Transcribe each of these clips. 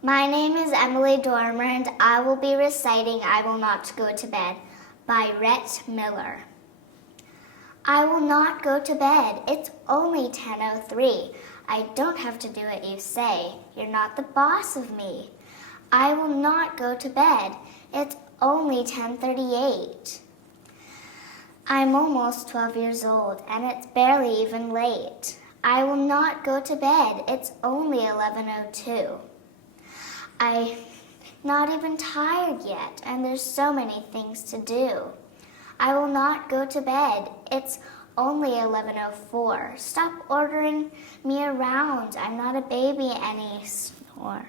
My name is Emily Dormer, and I will be reciting I Will Not Go to Bed by Rhett Miller. I will not go to bed. It's only 10:03. I don't have to do what you say. You're not the boss of me. I will not go to bed. It's only 10:38. I'm almost 12 years old, and it's barely even late. I will not go to bed. It's only 11:02. I'm not even tired yet, and there's so many things to do. I will not go to bed. It's only 11:04. Stop ordering me around. I'm not a baby anymore.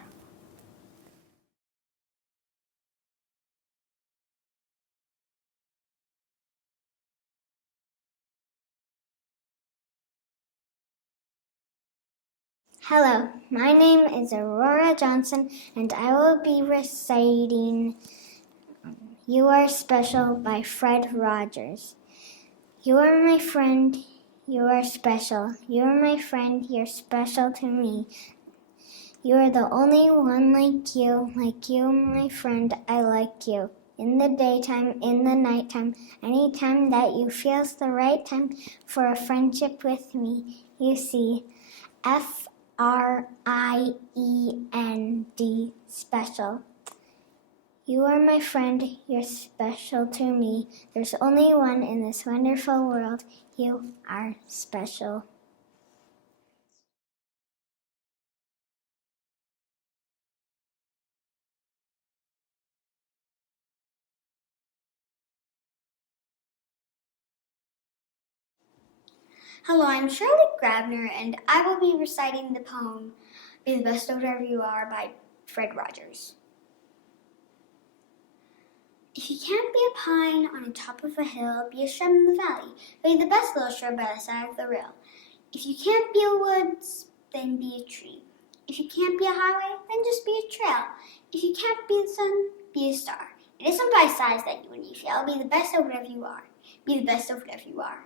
Hello, my name is Aurora Johnson, and I will be reciting You Are Special by Fred Rogers. You are my friend, you are special. You are my friend, you're special to me. You are the only one like you, my friend, I like you. In the daytime, in the nighttime, anytime that you feel's the right time for a friendship with me. You see, FRIEND, special. You are my friend, you're special to me. There's only one in this wonderful world. You are special. Hello, I'm Shirley Grabner, and I will be reciting the poem Be the Best of Whatever You Are by Fred Rogers. If you can't be a pine on the top of a hill, be a shrub in the valley. Be the best little shrub by the side of the rail. If you can't be a woods, then be a tree. If you can't be a highway, then just be a trail. If you can't be the sun, be a star. It isn't by size that you and you fail. Be the best of whatever you are. Be the best of whatever you are.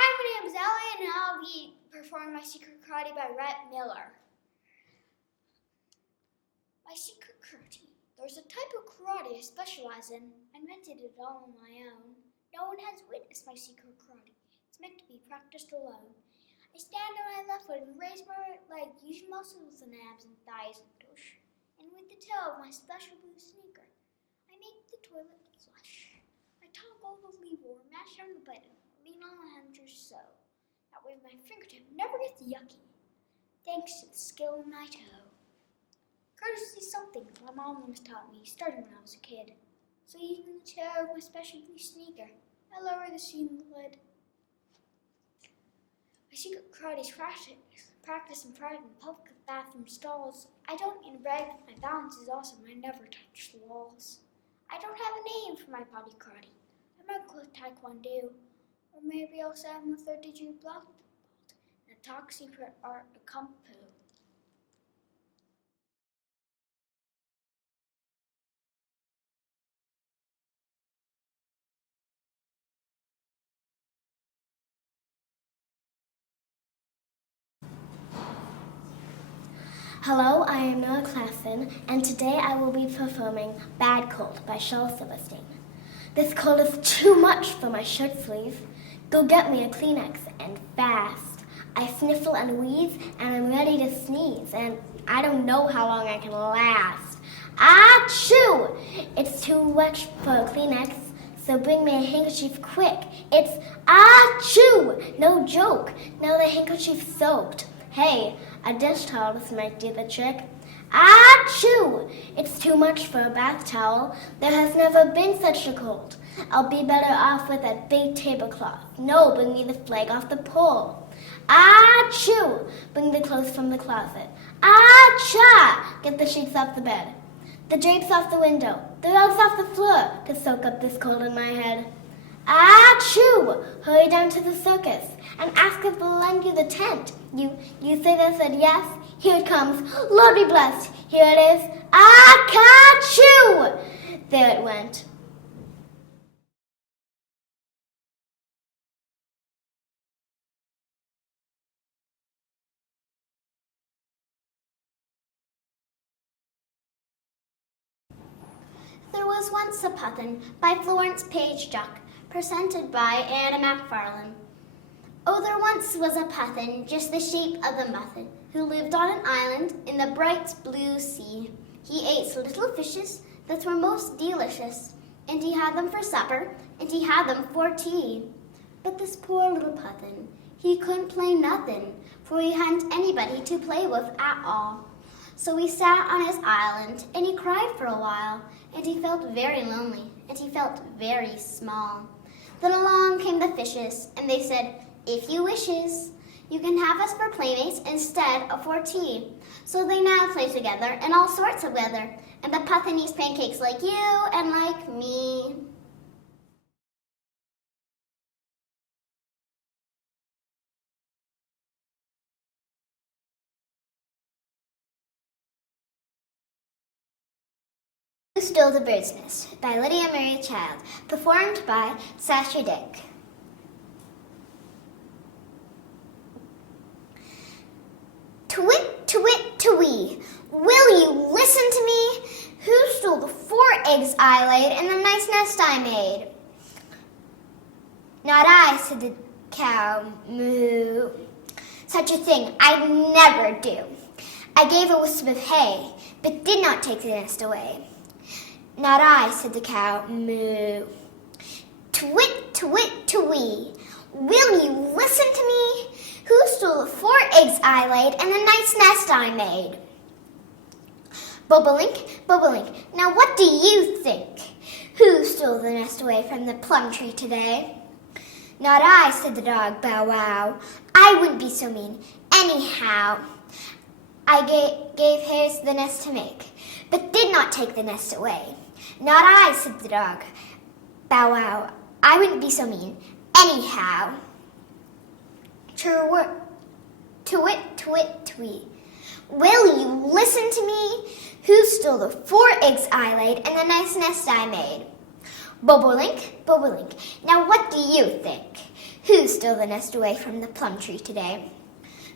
Hi, my name is Ellie, and I'll be performing My Secret Karate by Rhett Miller. My secret karate. There's a type of karate I specialize in. I invented it all on my own. No one has witnessed my secret karate. It's meant to be practiced alone. I stand on my left foot and raise my right leg, using muscles and abs and thighs and tush. And with the toe of my special blue sneaker, I make the toilet flush. I toggle the lever, mash down the button, lean on the hinges so. That way my fingertip never gets yucky, thanks to the skill in my toe. Courtesy is something my mom once taught me, starting when I was a kid. So using the toe of my special blue sneaker, I lower the seam lid. My secret karate is practice in private in public bathroom stalls. I don't get red, my balance is awesome, I never touch the walls. I don't have a name for my body karate. I might call it Taekwondo, or maybe I'll say I'm a third-degree black belt in a top secret art of Kung Fu. Hello, I am Noah Klassen, and today I will be performing Bad Cold by Shel Silverstein. This cold is too much for my shirt sleeve. Go get me a Kleenex, and fast. I sniffle and wheeze, and I'm ready to sneeze, and I don't know how long I can last. Achoo! It's too much for a Kleenex, so bring me a handkerchief quick. It's achoo! No joke. Now the handkerchief's soaked. Hey, a dish towel might do the trick. Achoo! It's too much for a bath towel. There has never been such a cold. I'll be better off with a big tablecloth. No, bring me the flag off the pole. Achoo! Bring the clothes from the closet. Acha! Get the sheets off the bed. The drapes off the window. The rugs off the floor to soak up this cold in my head. Achoo! Hurry down to the circus and ask if they'll lend you the tent. You say they said yes? Here it comes. Lord be blessed. Here it is. Achoo! There it went. There Was Once a Puffin by Florence Page Jock, presented by Anna McFarlane. Oh, there once was a puffin, just the shape of a muffin, who lived on an island in the bright blue sea. He ate little fishes that were most delicious, and he had them for supper, and he had them for tea. But this poor little puffin, he couldn't play nothing, for he hadn't anybody to play with at all. So he sat on his island, and he cried for a while, and he felt very lonely, and he felt very small. Then along came the fishes, and they said, "If you wishes, you can have us for playmates instead of for tea." So they now play together in all sorts of weather, and the puffin eats pancakes like you and like me. Who Stole the Bird's Nest by Lydia Mary Child, performed by Sasha Dick. Twit, twit, twee, will you listen to me? Who stole the 4 eggs I laid and the nice nest I made? Not I, said the cow, moo. Such a thing I'd never do. I gave a wisp of hay, but did not take the nest away. Not I, said the cow, moo. Twit, twit, twee, will you listen to me? Who stole the 4 eggs I laid and the nice nest I made? Bobolink, bobolink, now what do you think? Who stole the nest away from the plum tree today? Not I, said the dog, bow wow. I wouldn't be so mean, anyhow. I gave hares the nest to make, but did not take the nest away. Not I, said the dog, bow wow. I wouldn't be so mean, anyhow. Twit, twit, twee. Will you listen to me? Who stole the 4 eggs I laid and the nice nest I made? Bobolink, bobolink, now what do you think? Who stole the nest away from the plum tree today?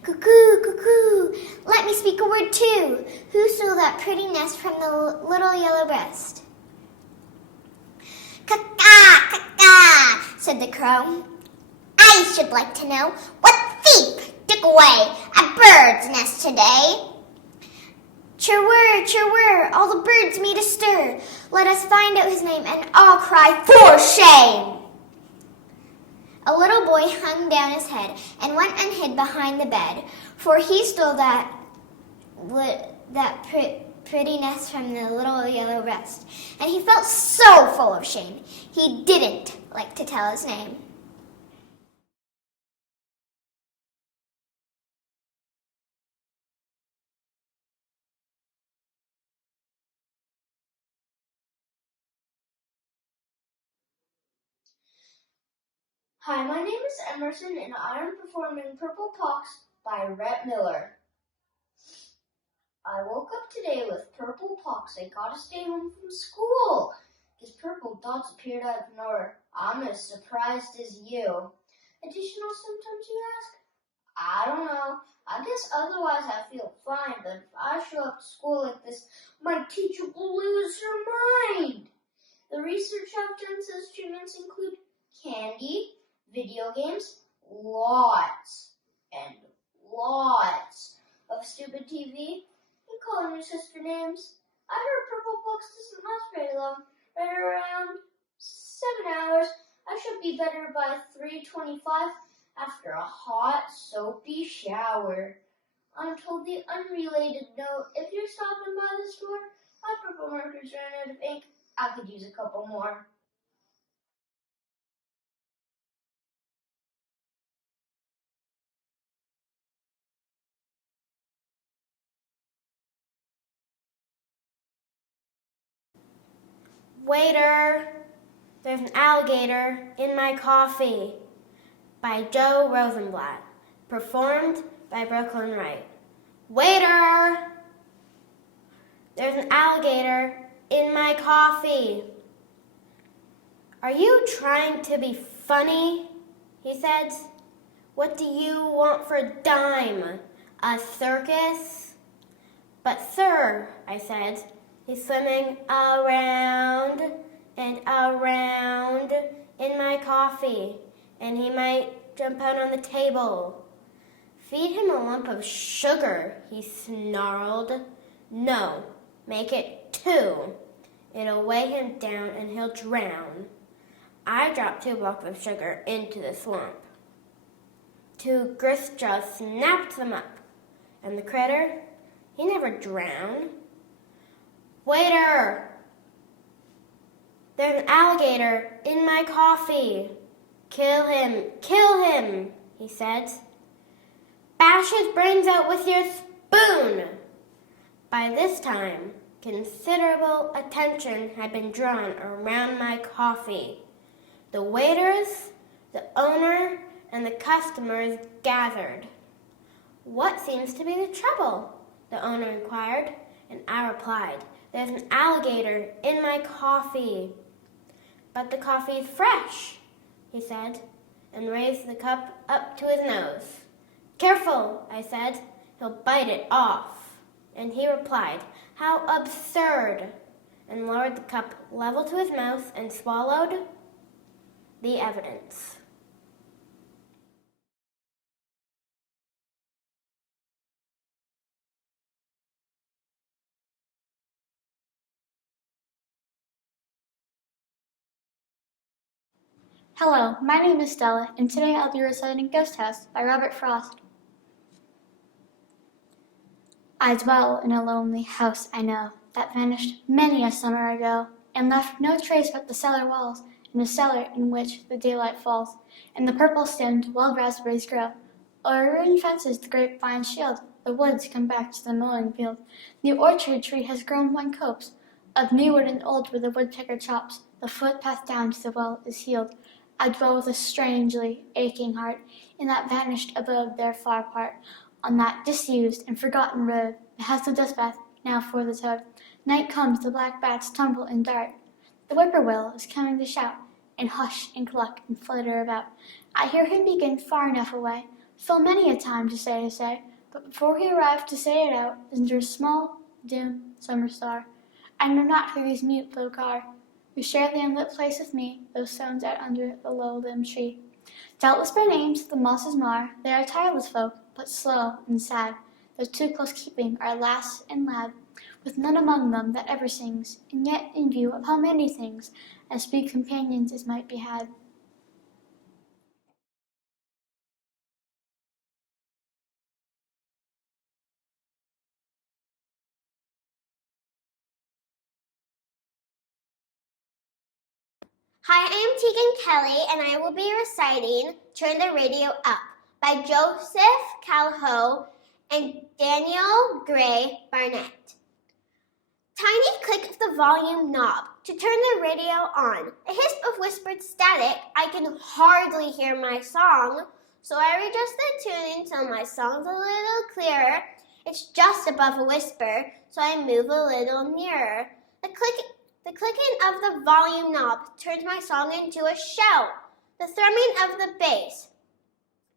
Cuckoo, cuckoo, let me speak a word too. Who stole that pretty nest from the little yellow breast? Caw-caw, caw-caw, said the crow. I should like to know what thief took away a bird's nest today. Chirwir, chirwir, all the birds made a stir. Let us find out his name and all cry for shame. A little boy hung down his head and went and hid behind the bed, for he stole that pretty nest from the little yellow breast, and he felt so full of shame he didn't like to tell his name. Hi, my name is Emerson, and I am performing Purple Pox by Rhett Miller. I woke up today with purple pox. I gotta stay home from school. These purple dots appeared out of nowhere. I'm as surprised as you. Additional symptoms, you ask? I don't know. I guess otherwise I feel fine, but if I show up to school like this, my teacher will lose her mind. The research I've done says treatments include candy, video games, lots and lots of stupid TV, and calling your sister names. I heard purple pox doesn't last very long, right around 7 hours. I should be better by 3:25 after a hot, soapy shower. On totally unrelated note, if you're stopping by the store, my purple markers ran out of ink. I could use a couple more. Waiter, there's an alligator in my coffee by Joe Rosenblatt, performed by Brooklyn Wright. Waiter, there's an alligator in my coffee. Are you trying to be funny? He said. What do you want for a dime? A circus? But sir, I said, he's swimming around and around in my coffee, and he might jump out on the table. Feed him a lump of sugar, he snarled. No, make it 2. It'll weigh him down and he'll drown. I dropped 2 blocks of sugar into the swamp. 2 grist jaws snapped them up, and the critter, he never drowned. Waiter! There's an alligator in my coffee. Kill him, he said. Bash his brains out with your spoon. By this time, considerable attention had been drawn around my coffee. The waiters, the owner, and the customers gathered. What seems to be the trouble? The owner inquired, and I replied, there's an alligator in my coffee. But the coffee is fresh, he said, and raised the cup up to his nose. Careful, I said, he'll bite it off. And he replied, how absurd, and lowered the cup level to his mouth and swallowed the evidence. Hello, my name is Stella, and today I'll be reciting Ghost House by Robert Frost. I dwell in a lonely house I know, that vanished many a summer ago, and left no trace but the cellar walls, and a cellar in which the daylight falls, and the purple-stemmed wild raspberries grow. O'er ruined fences the grapevines shield, the woods come back to the mowing field. The orchard tree has grown one copse, of new wood and old where the woodpecker chops, the footpath down to the well is healed. I dwell with a strangely aching heart in that vanished abode there far apart, on that disused and forgotten road, the house of Dustbath, now for the toad. Night comes, the black bats tumble and dart. The whippoorwill is coming to shout, and hush and cluck and flutter about. I hear him begin far enough away, full many a time to say, but before he arrived to say it out, is under a small, dim summer star. I know not who these mute folk are, who share the unlit place with me, those stones out under the low-limbed tree. Doubtless by names the mosses mar, they are tireless folk, but slow and sad. Though too close keeping are lass and lad, with none among them that ever sings, and yet in view of how many things, as sweet companions as might be had. Hi, I am Tegan Kelly, and I will be reciting Turn the Radio Up by Joseph Calhoun and Daniel Gray Barnett. Tiny click of the volume knob to turn the radio on. A hisp of whispered static, I can hardly hear my song, so I readjust the tune until my song's a little clearer. It's just above a whisper, so I move a little nearer. The clicking of the volume knob turns my song into a shout. The thrumming of the bass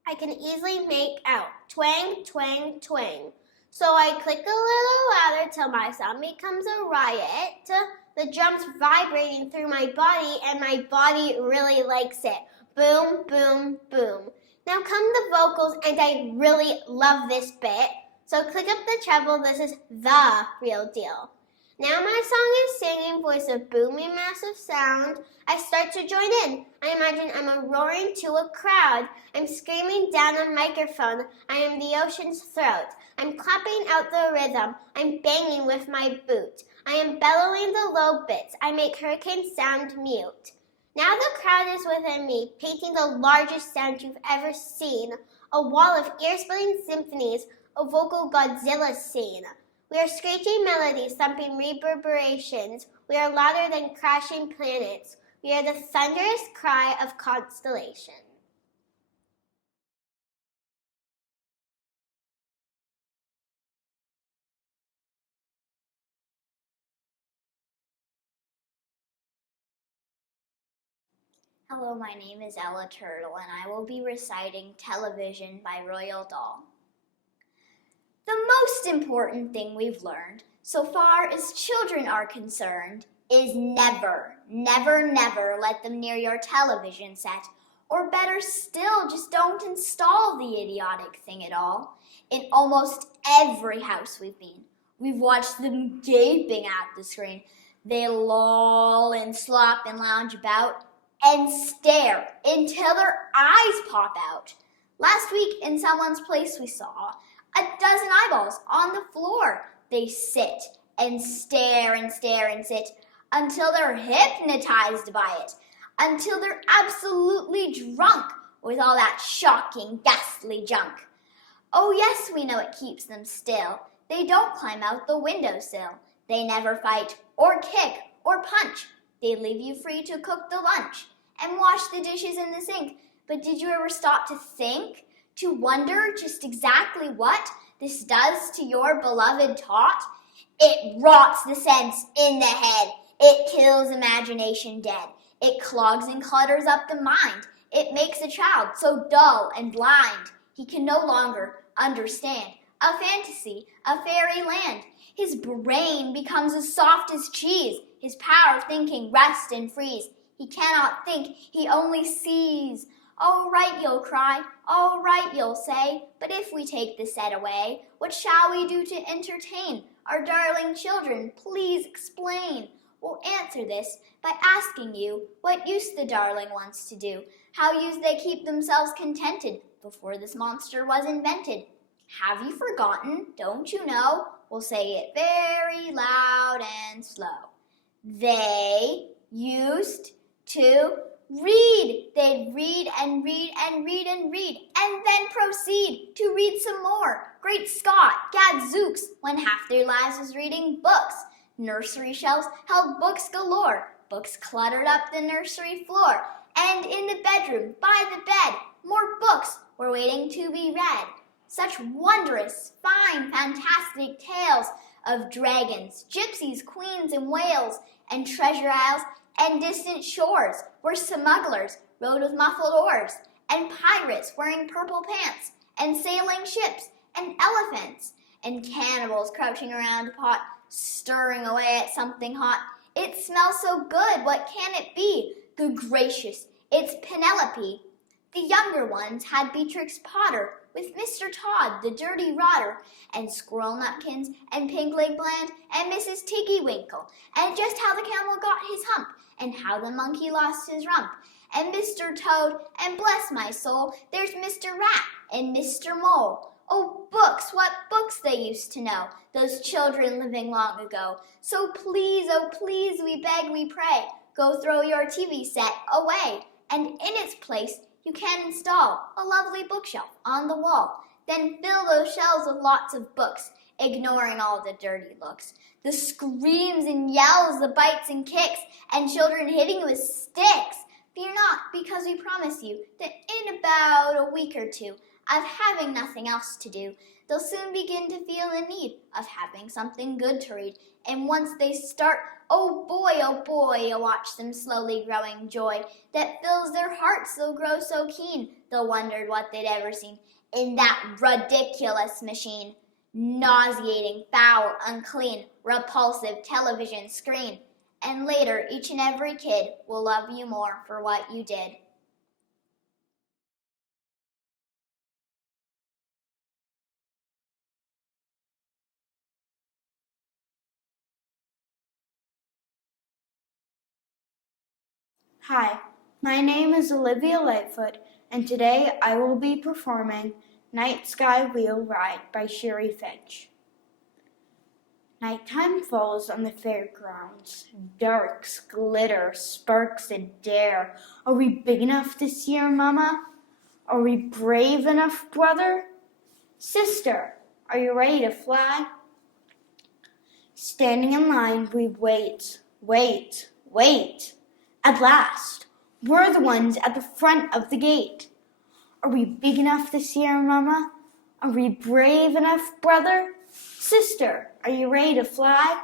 I can easily make out. Twang, twang, twang. So I click a little louder till my sound becomes a riot. The drums vibrating through my body, and my body really likes it. Boom, boom, boom. Now come the vocals, and I really love this bit. So click up the treble, this is the real deal. Now my song is singing, voice of booming massive sound. I start to join in. I imagine I'm roaring to a crowd. I'm screaming down a microphone. I am the ocean's throat. I'm clapping out the rhythm. I'm banging with my boot. I am bellowing the low bits. I make hurricane sound mute. Now the crowd is within me, painting the largest sound you've ever seen. A wall of ear-splitting symphonies, a vocal Godzilla scene. We are screeching melodies, thumping reverberations. We are louder than crashing planets. We are the thunderous cry of constellations. Hello, my name is Ella Turtle, and I will be reciting Television by Royal Dahl. The most important thing we've learned, so far as children are concerned, is never, never, never let them near your television set, or better still, just don't install the idiotic thing at all. In almost every house we've been, we've watched them gaping at the screen. They loll and slop and lounge about and stare until their eyes pop out. Last week in someone's place we saw a dozen eyeballs on the floor. They sit and stare and stare and sit until they're hypnotized by it, until they're absolutely drunk with all that shocking, ghastly junk. Oh yes, we know it keeps them still. They don't climb out the windowsill. They never fight or kick or punch. They leave you free to cook the lunch and wash the dishes in the sink. But did you ever stop to think, to wonder just exactly what this does to your beloved tot? It rots the sense in the head. It kills imagination dead. It clogs and clutters up the mind. It makes a child so dull and blind he can no longer understand a fantasy, a fairy land. His brain becomes as soft as cheese. His power of thinking rests and freeze. He cannot think, he only sees. All right, you'll cry, all right, you'll say, but if we take the set away, what shall we do to entertain our darling children? Please explain. We'll answer this by asking you what use the darling wants to do, how use they keep themselves contented before this monster was invented. Have you forgotten? Don't you know? We'll say it very loud and slow. They used to read. They'd read and read and read and read, and then proceed to read some more. Great Scott, gadzooks, when half their lives was reading books. Nursery shelves held books galore. Books cluttered up the nursery floor. And in the bedroom, by the bed, more books were waiting to be read. Such wondrous, fine, fantastic tales of dragons, gypsies, queens, and whales, and treasure isles and distant shores, where smugglers rode with muffled oars, and pirates wearing purple pants, and sailing ships, and elephants, and cannibals crouching around a pot, stirring away at something hot. It smells so good, what can it be? Good gracious, it's Penelope. The younger ones had Beatrix Potter, with Mr. Todd, the dirty rotter, and Squirrel Nutkins, and Pink Leg Bland, and Mrs. Tiggy Winkle, and just how the camel got his hump, and how the monkey lost his rump, and Mr. Toad, and bless my soul, there's Mr. Rat, and Mr. Mole. Oh, books, what books they used to know, those children living long ago. So please, oh please, we beg, we pray, go throw your TV set away, and in its place, you can install a lovely bookshelf on the wall. Then fill those shelves with lots of books, ignoring all the dirty looks, the screams and yells, the bites and kicks, and children hitting with sticks. Fear not, because we promise you that in about a week or two of having nothing else to do, they'll soon begin to feel the need of having something good to read. And once they start, oh boy, you'll watch them slowly growing joy that fills their hearts. They'll grow so keen, they'll wonder what they'd ever seen in that ridiculous machine. Nauseating, foul, unclean, repulsive television screen. And later, each and every kid will love you more for what you did. Hi, my name is Olivia Lightfoot, and today I will be performing Night Sky Wheel Ride by Sherry Finch. Nighttime falls on the fairgrounds. Darks, glitter, sparks, and dare. Are we big enough this year, Mama? Are we brave enough, brother? Sister, are you ready to fly? Standing in line, we wait. At last, we're the ones at the front of the gate. Are we big enough this year, Mama? Are we brave enough, brother? Sister, are you ready to fly?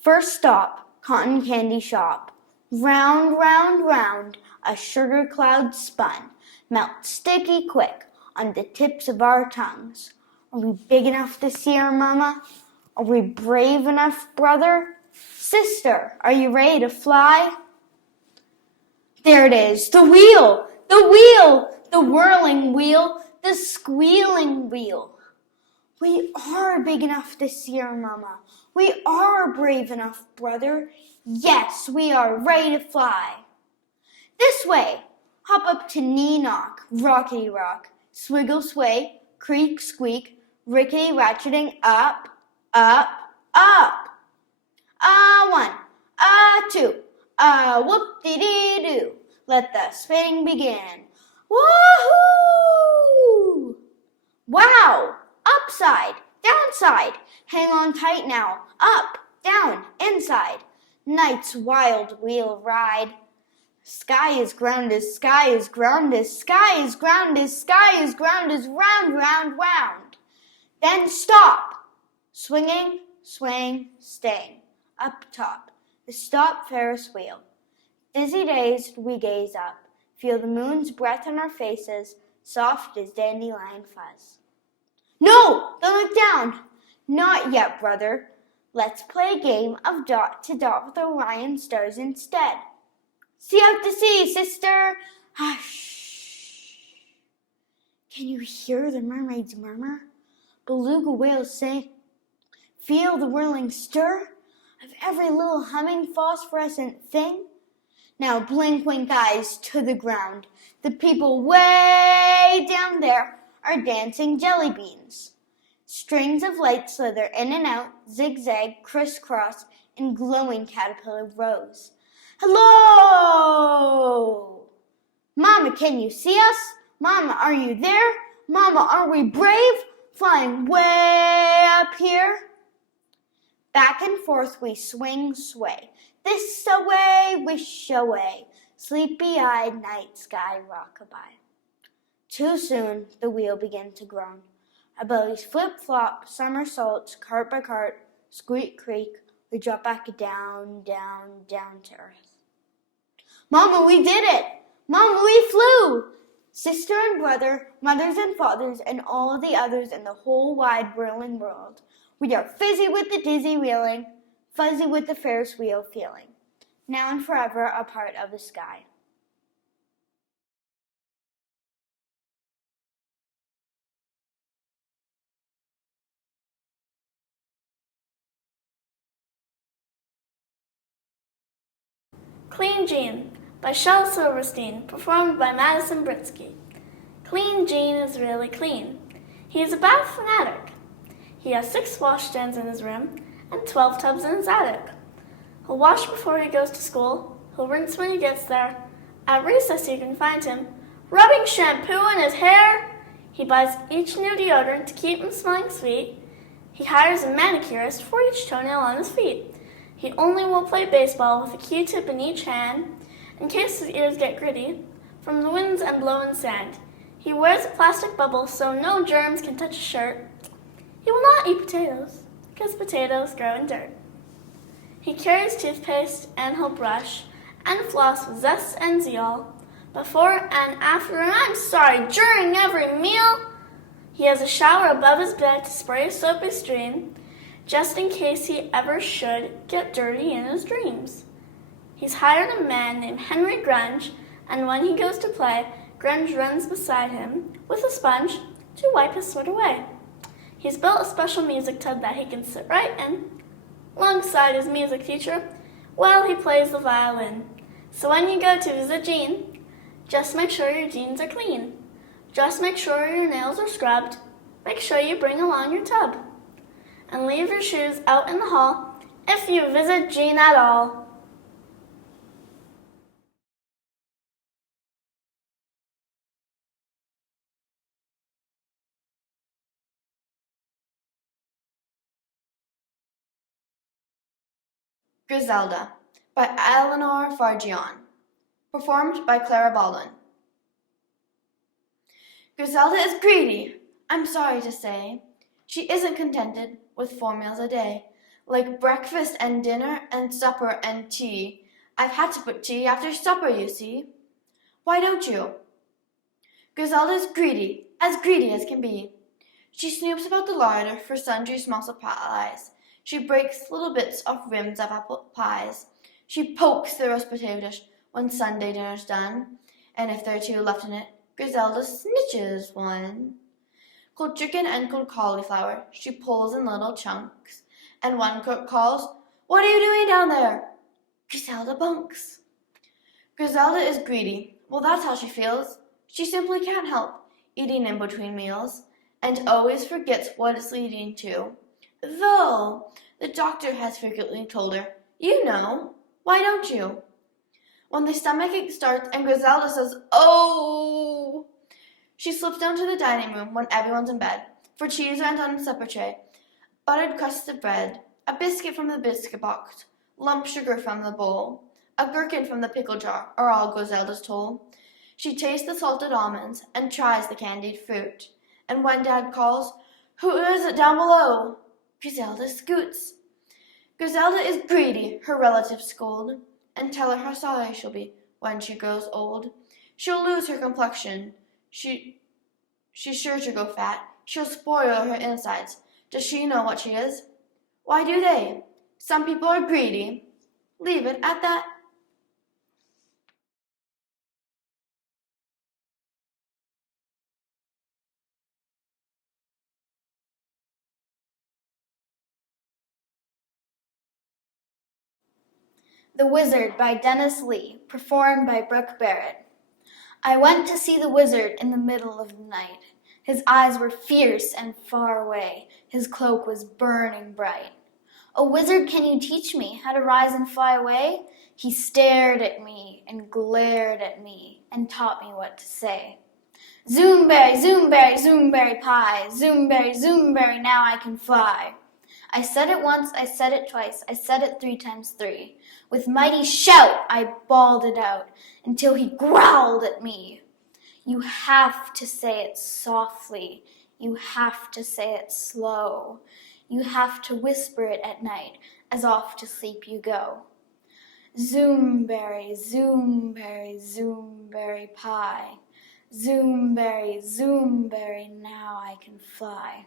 First stop, cotton candy shop. Round, round, round, a sugar cloud spun, melt sticky quick on the tips of our tongues. Are we big enough this year, Mama? Are we brave enough, brother? Sister, are you ready to fly? There it is, the wheel, the whirling wheel, the squealing wheel. We are big enough this year, Mama. We are brave enough, brother. Yes, we are ready to fly. This way. Hop up to knee knock, rockety rock, swiggle sway, creak squeak, rickety ratcheting up, up, up. One, two, whoop-de-dee-doo. Let the spinning begin. Woohoo! Wow! Upside, downside. Hang on tight now. Up, down, inside. Night's wild wheel ride. Sky is ground as sky is ground as sky is ground as sky is ground as round, round, round. Then stop. Swinging, swaying, staying. Up top, the stop Ferris wheel. Dizzy dazed, we gaze up. Feel the moon's breath on our faces, soft as dandelion fuzz. No! Don't look down! Not yet, brother. Let's play a game of dot to dot with Orion stars instead. See out to sea, sister! Hush! Can you hear the mermaids murmur? Beluga whales sing. Feel the whirling stir of every little humming phosphorescent thing? Now blink, wink eyes to the ground. The people way down there are dancing jelly beans. Strings of light slither in and out, zigzag, crisscross, in glowing caterpillar rows. Hello! Mama, can you see us? Mama, are you there? Mama, are we brave? Flying way up here? Back and forth we swing, sway. This away, wish away. Sleepy-eyed night sky rockabye. Too soon the wheel began to groan. Our bellies flip-flop, somersaults, cart by cart, squeak creak, we drop back down, down, down to earth. Mama, we did it! Mama, we flew! Sister and brother, mothers and fathers, and all the others in the whole wide whirling world. We are fizzy with the dizzy wheeling, fuzzy with the Ferris wheel feeling, now and forever a part of the sky. Clean Jean by Shel Silverstein, performed by Madison Britsky. Clean Jean is really clean. He is a bath fanatic. He has 6 washstands in his room and 12 tubs in his attic. He'll wash before he goes to school. He'll rinse when he gets there. At recess you can find him rubbing shampoo in his hair. He buys each new deodorant to keep him smelling sweet. He hires a manicurist for each toenail on his feet. He only will play baseball with a Q-tip in each hand, in case his ears get gritty from the winds and blowing sand. He wears a plastic bubble so no germs can touch his shirt. He will not eat potatoes, because potatoes grow in dirt. He carries toothpaste and he'll brush and floss with zest and zeal before and after, and I'm sorry, during every meal. He has a shower above his bed to spray a soapy stream, just in case he ever should get dirty in his dreams. He's hired a man named Henry Grunge, and when he goes to play, Grunge runs beside him with a sponge to wipe his sweat away. He's built a special music tub that he can sit right in, alongside his music teacher, while he plays the violin. So when you go to visit Jean, just make sure your jeans are clean. Just make sure your nails are scrubbed. Make sure you bring along your tub. And leave your shoes out in the hall if you visit Jean at all. Griselda by Eleanor Fargion, performed by Clara Baldwin. Griselda is greedy, I'm sorry to say. She isn't contented with 4 meals a day, like breakfast and dinner and supper and tea. I've had to put tea after supper, you see. Why don't you? Griselda's greedy as can be. She snoops about the larder for sundry small supplies. She breaks little bits off rims of apple pies. She pokes the roast potato dish when Sunday dinner's done, and if there are two left in it, Griselda snitches one. Cold chicken and cold cauliflower she pulls in little chunks, and one cook calls, "What are you doing down there?" Griselda bunks. Griselda is greedy. Well, that's how she feels. She simply can't help eating in between meals, and always forgets what it's leading to. Though the doctor has frequently told her, "You know, why don't you?" When the stomachache starts and Griselda says, "Oh!" she slips down to the dining room when everyone's in bed, for cheese aren't on the supper tray, buttered crusts of bread, a biscuit from the biscuit box, lump sugar from the bowl, a gherkin from the pickle jar are all Griselda's toll. She tastes the salted almonds and tries the candied fruit, and when Dad calls, "Who is it down below?" Griselda scoots. Griselda is greedy, her relatives scold, and tell her how sorry she'll be when she grows old. She'll lose her complexion. She's sure to go fat. She'll spoil her insides. Does she know what she is? Why do they? Some people are greedy. Leave it at that. The Wizard by Dennis Lee, performed by Brooke Barrett. I went to see the wizard in the middle of the night. His eyes were fierce and far away. His cloak was burning bright. "O wizard, can you teach me how to rise and fly away?" He stared at me and glared at me and taught me what to say. "Zoomberry, zoomberry, zoomberry pie. Zoomberry, zoomberry, now I can fly." I said it once, I said it twice, I said it 3 times 3. With mighty shout I bawled it out until he growled at me. "You have to say it softly, you have to say it slow. You have to whisper it at night as off to sleep you go. Zoomberry, zoomberry, zoomberry pie. Zoomberry, zoomberry, now I can fly."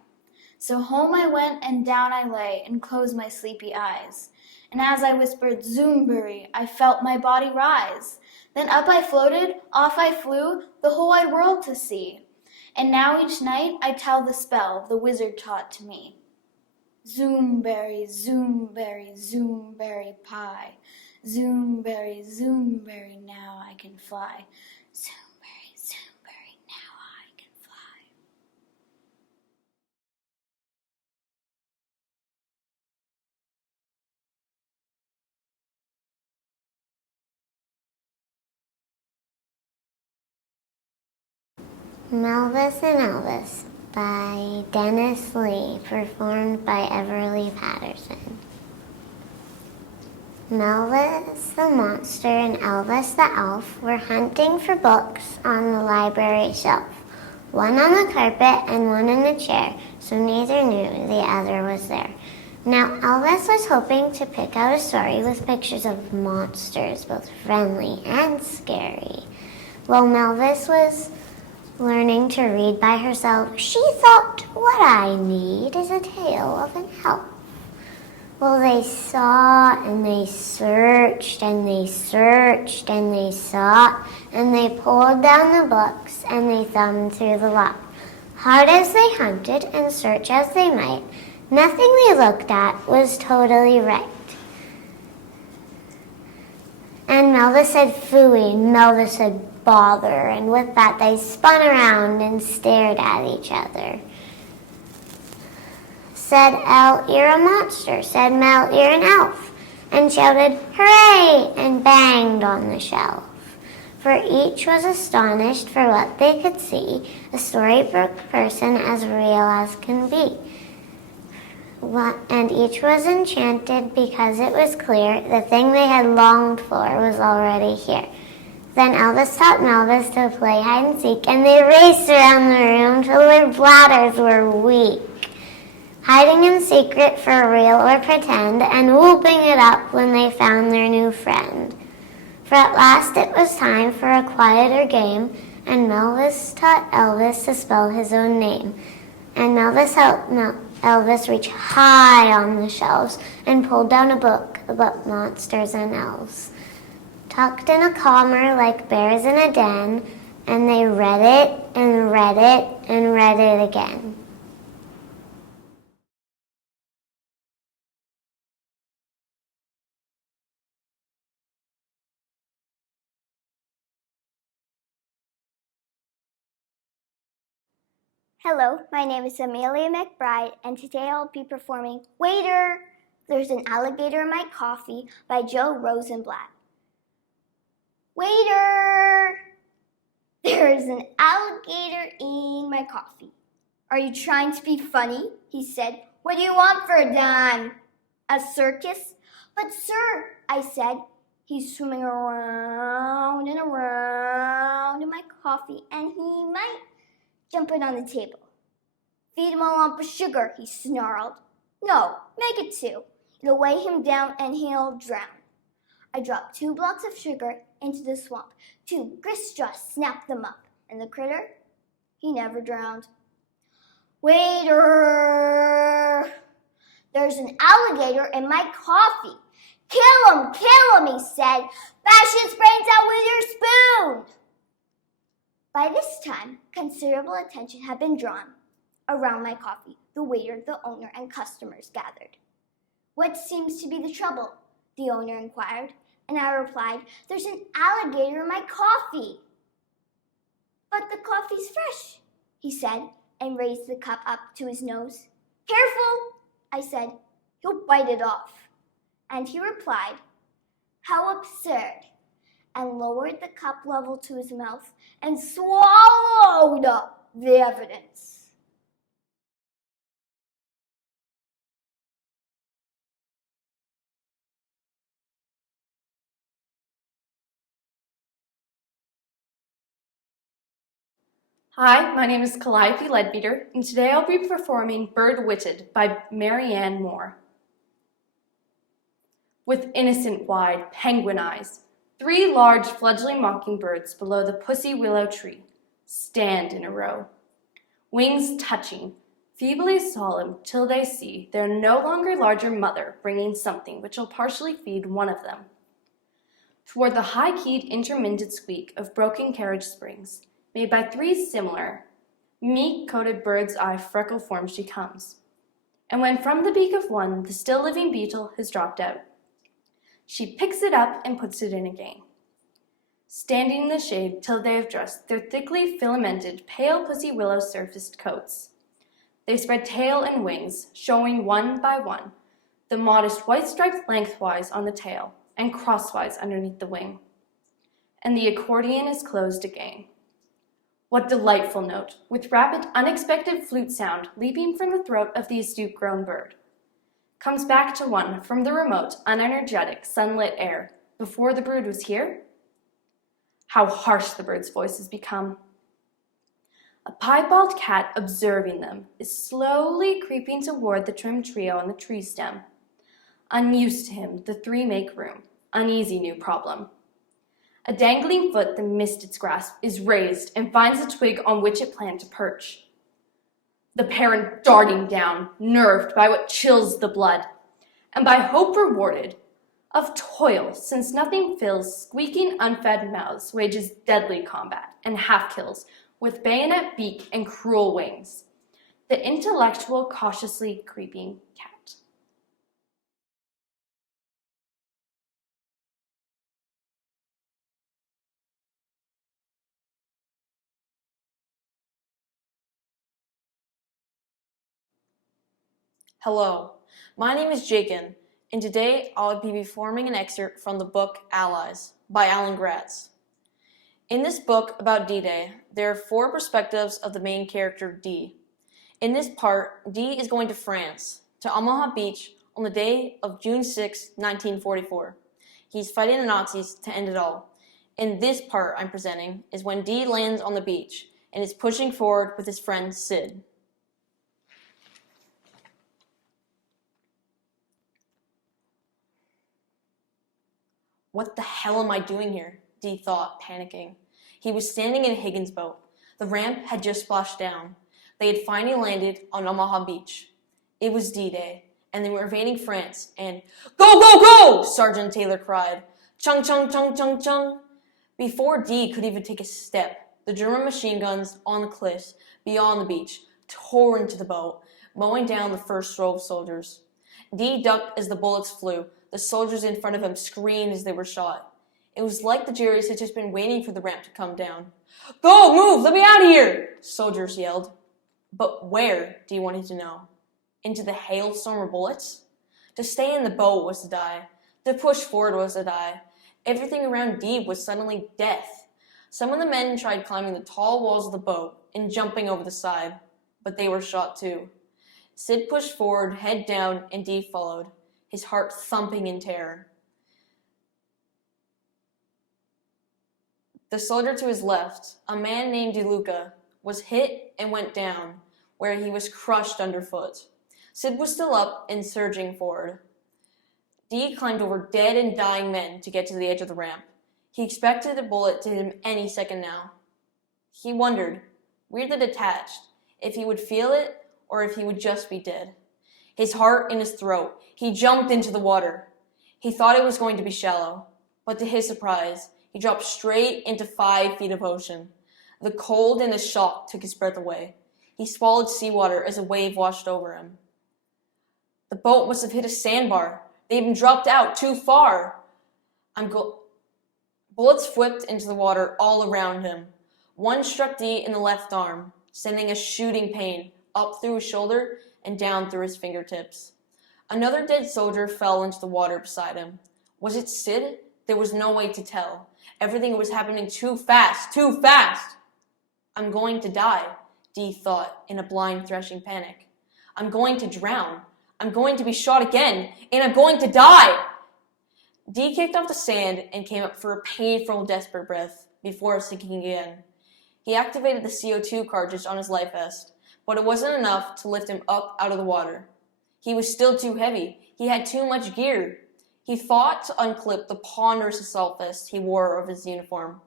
So home I went and down I lay and closed my sleepy eyes. And as I whispered Zoomberry, I felt my body rise. Then up I floated, off I flew, the whole wide world to see. And now each night I tell the spell the wizard taught to me. Zoomberry, zoomberry, zoomberry pie. Zoomberry, zoomberry, now I can fly. Zoomberry, zoomberry, now I can fly. Melvis and Elvis by Dennis Lee, performed by Everly Patterson. Melvis the monster and Elvis the elf were hunting for books on the library shelf, one on the carpet and one in a chair, so neither knew the other was there. Now Elvis was hoping to pick out a story with pictures of monsters, both friendly and scary. While Melvis was learning to read by herself, she thought, "What I need is a tale of an elf." Well, they saw and they searched and they searched and they sought, and they pulled down the books and they thumbed through the lot. Hard as they hunted and searched as they might, nothing they looked at was totally right. And Melvis said phooey, and Melvis said bother, and with that they spun around and stared at each other. Said El, "You're a monster." Said Mel, "You're an elf," and shouted, "Hooray!" and banged on the shelf. For each was astonished for what they could see, a storybook person as real as can be. And each was enchanted because it was clear the thing they had longed for was already here. Then Elvis taught Melvis to play hide and seek, and they raced around the room till their bladders were weak, hiding in secret for real or pretend, and whooping it up when they found their new friend. For at last it was time for a quieter game, and Melvis taught Elvis to spell his own name. And Melvis helped Elvis reach high on the shelves and pulled down a book about monsters and elves. Tucked in a calmer like bears in a den, and they read it and read it and read it again. Hello, my name is Amelia McBride, and today I'll be performing Waiter! There's an Alligator in My Coffee by Joe Rosenblatt. Waiter! There's an alligator in my coffee. Are you trying to be funny? He said. What do you want for a dime? A circus? But sir, I said, he's swimming around and around in my coffee and he might jump it on the table. Feed him a lump of sugar, he snarled. No, make it 2. It'll weigh him down and he'll drown. I dropped 2 blocks of sugar into the swamp. 2 grist straws snapped them up, and the critter, he never drowned. Waiter! There's an alligator in my coffee. Kill him, he said. Bash his brains out with your spoon. By this time, considerable attention had been drawn around my coffee. The waiter, the owner, and customers gathered. What seems to be the trouble? The owner inquired, and I replied, there's an alligator in my coffee. But the coffee's fresh, he said, and raised the cup up to his nose. Careful, I said, he'll bite it off. And he replied, how absurd, and lowered the cup level to his mouth and swallowed up the evidence. Hi, my name is Calliope Leadbeater, and today I'll be performing Bird Witted by Marianne Moore. With innocent wide penguin eyes, 3 large fledgling mockingbirds below the pussy willow tree stand in a row. Wings touching, feebly solemn till they see their no longer larger mother bringing something which will partially feed one of them. Toward the high-keyed intermittent squeak of broken carriage springs, made by 3 similar, meat-coated bird's-eye freckle forms she comes. And when from the beak of one the still-living beetle has dropped out, she picks it up and puts it in again. Standing in the shade till they have dressed their thickly filamented, pale pussy willow surfaced coats. They spread tail and wings, showing one by one the modest white stripes lengthwise on the tail and crosswise underneath the wing. And the accordion is closed again. What delightful note, with rapid, unexpected flute sound leaping from the throat of the astute grown bird. Comes back to one from the remote, unenergetic, sunlit air before the brood was here? How harsh the bird's voice has become. A piebald cat, observing them, is slowly creeping toward the trim trio on the tree stem. Unused to him, the 3 make room. Uneasy new problem. A dangling foot that missed its grasp is raised and finds a twig on which it planned to perch. The parent darting down, nerved by what chills the blood, and by hope rewarded, of toil, since nothing fills squeaking unfed mouths, wages deadly combat and half-kills with bayonet beak and cruel wings. The intellectual, cautiously creeping cat. Hello, my name is Jakin, and today I'll be performing an excerpt from the book Allies by Alan Gratz. In this book about D-Day, there are 4 perspectives of the main character D. In this part, D is going to France, to Omaha Beach, on the day of June 6, 1944. He's fighting the Nazis to end it all. In this part I'm presenting is when D lands on the beach and is pushing forward with his friend Sid. What the hell am I doing here? Dee thought, panicking. He was standing in Higgins' boat. The ramp had just splashed down. They had finally landed on Omaha Beach. It was D-Day, and they were invading France, and "Go, go, go!" Sergeant Taylor cried. Chung, chung, chung, chung, chung. Before Dee could even take a step, the German machine guns on the cliffs beyond the beach tore into the boat, mowing down the first row of soldiers. Dee ducked as the bullets flew. The soldiers in front of him screamed as they were shot. It was like the Jerrys had just been waiting for the ramp to come down. "Go, move, let me out of here!" soldiers yelled. But where, Dee wanted to know? Into the hailstorm of bullets? To stay in the boat was to die. To push forward was to die. Everything around Dee was suddenly death. Some of the men tried climbing the tall walls of the boat and jumping over the side, but they were shot too. Sid pushed forward, head down, and Dee followed, his heart thumping in terror. The soldier to his left, a man named DeLuca, was hit and went down, where he was crushed underfoot. Sid was still up and surging forward. Dee climbed over dead and dying men to get to the edge of the ramp. He expected a bullet to hit him any second now. He wondered, weirdly detached, if he would feel it or if he would just be dead. His heart in his throat, he jumped into the water. He thought it was going to be shallow, but to his surprise, he dropped straight into 5 feet of ocean. The cold and the shock took his breath away. He swallowed seawater as a wave washed over him. The boat must have hit a sandbar. They even dropped out too far. Bullets whipped into the water all around him. One struck Dee in the left arm, sending a shooting pain up through his shoulder and down through his fingertips. Another dead soldier fell into the water beside him. Was it Sid? There was no way to tell. Everything was happening too fast, too fast. I'm going to die, Dee thought in a blind, thrashing panic. I'm going to drown. I'm going to be shot again, and I'm going to die. Dee kicked off the sand and came up for a painful, desperate breath before sinking again. He activated the CO2 cartridge on his life vest, but it wasn't enough to lift him up out of the water. He was still too heavy. He had too much gear. He fought to unclip the ponderous assault vest he wore over his uniform.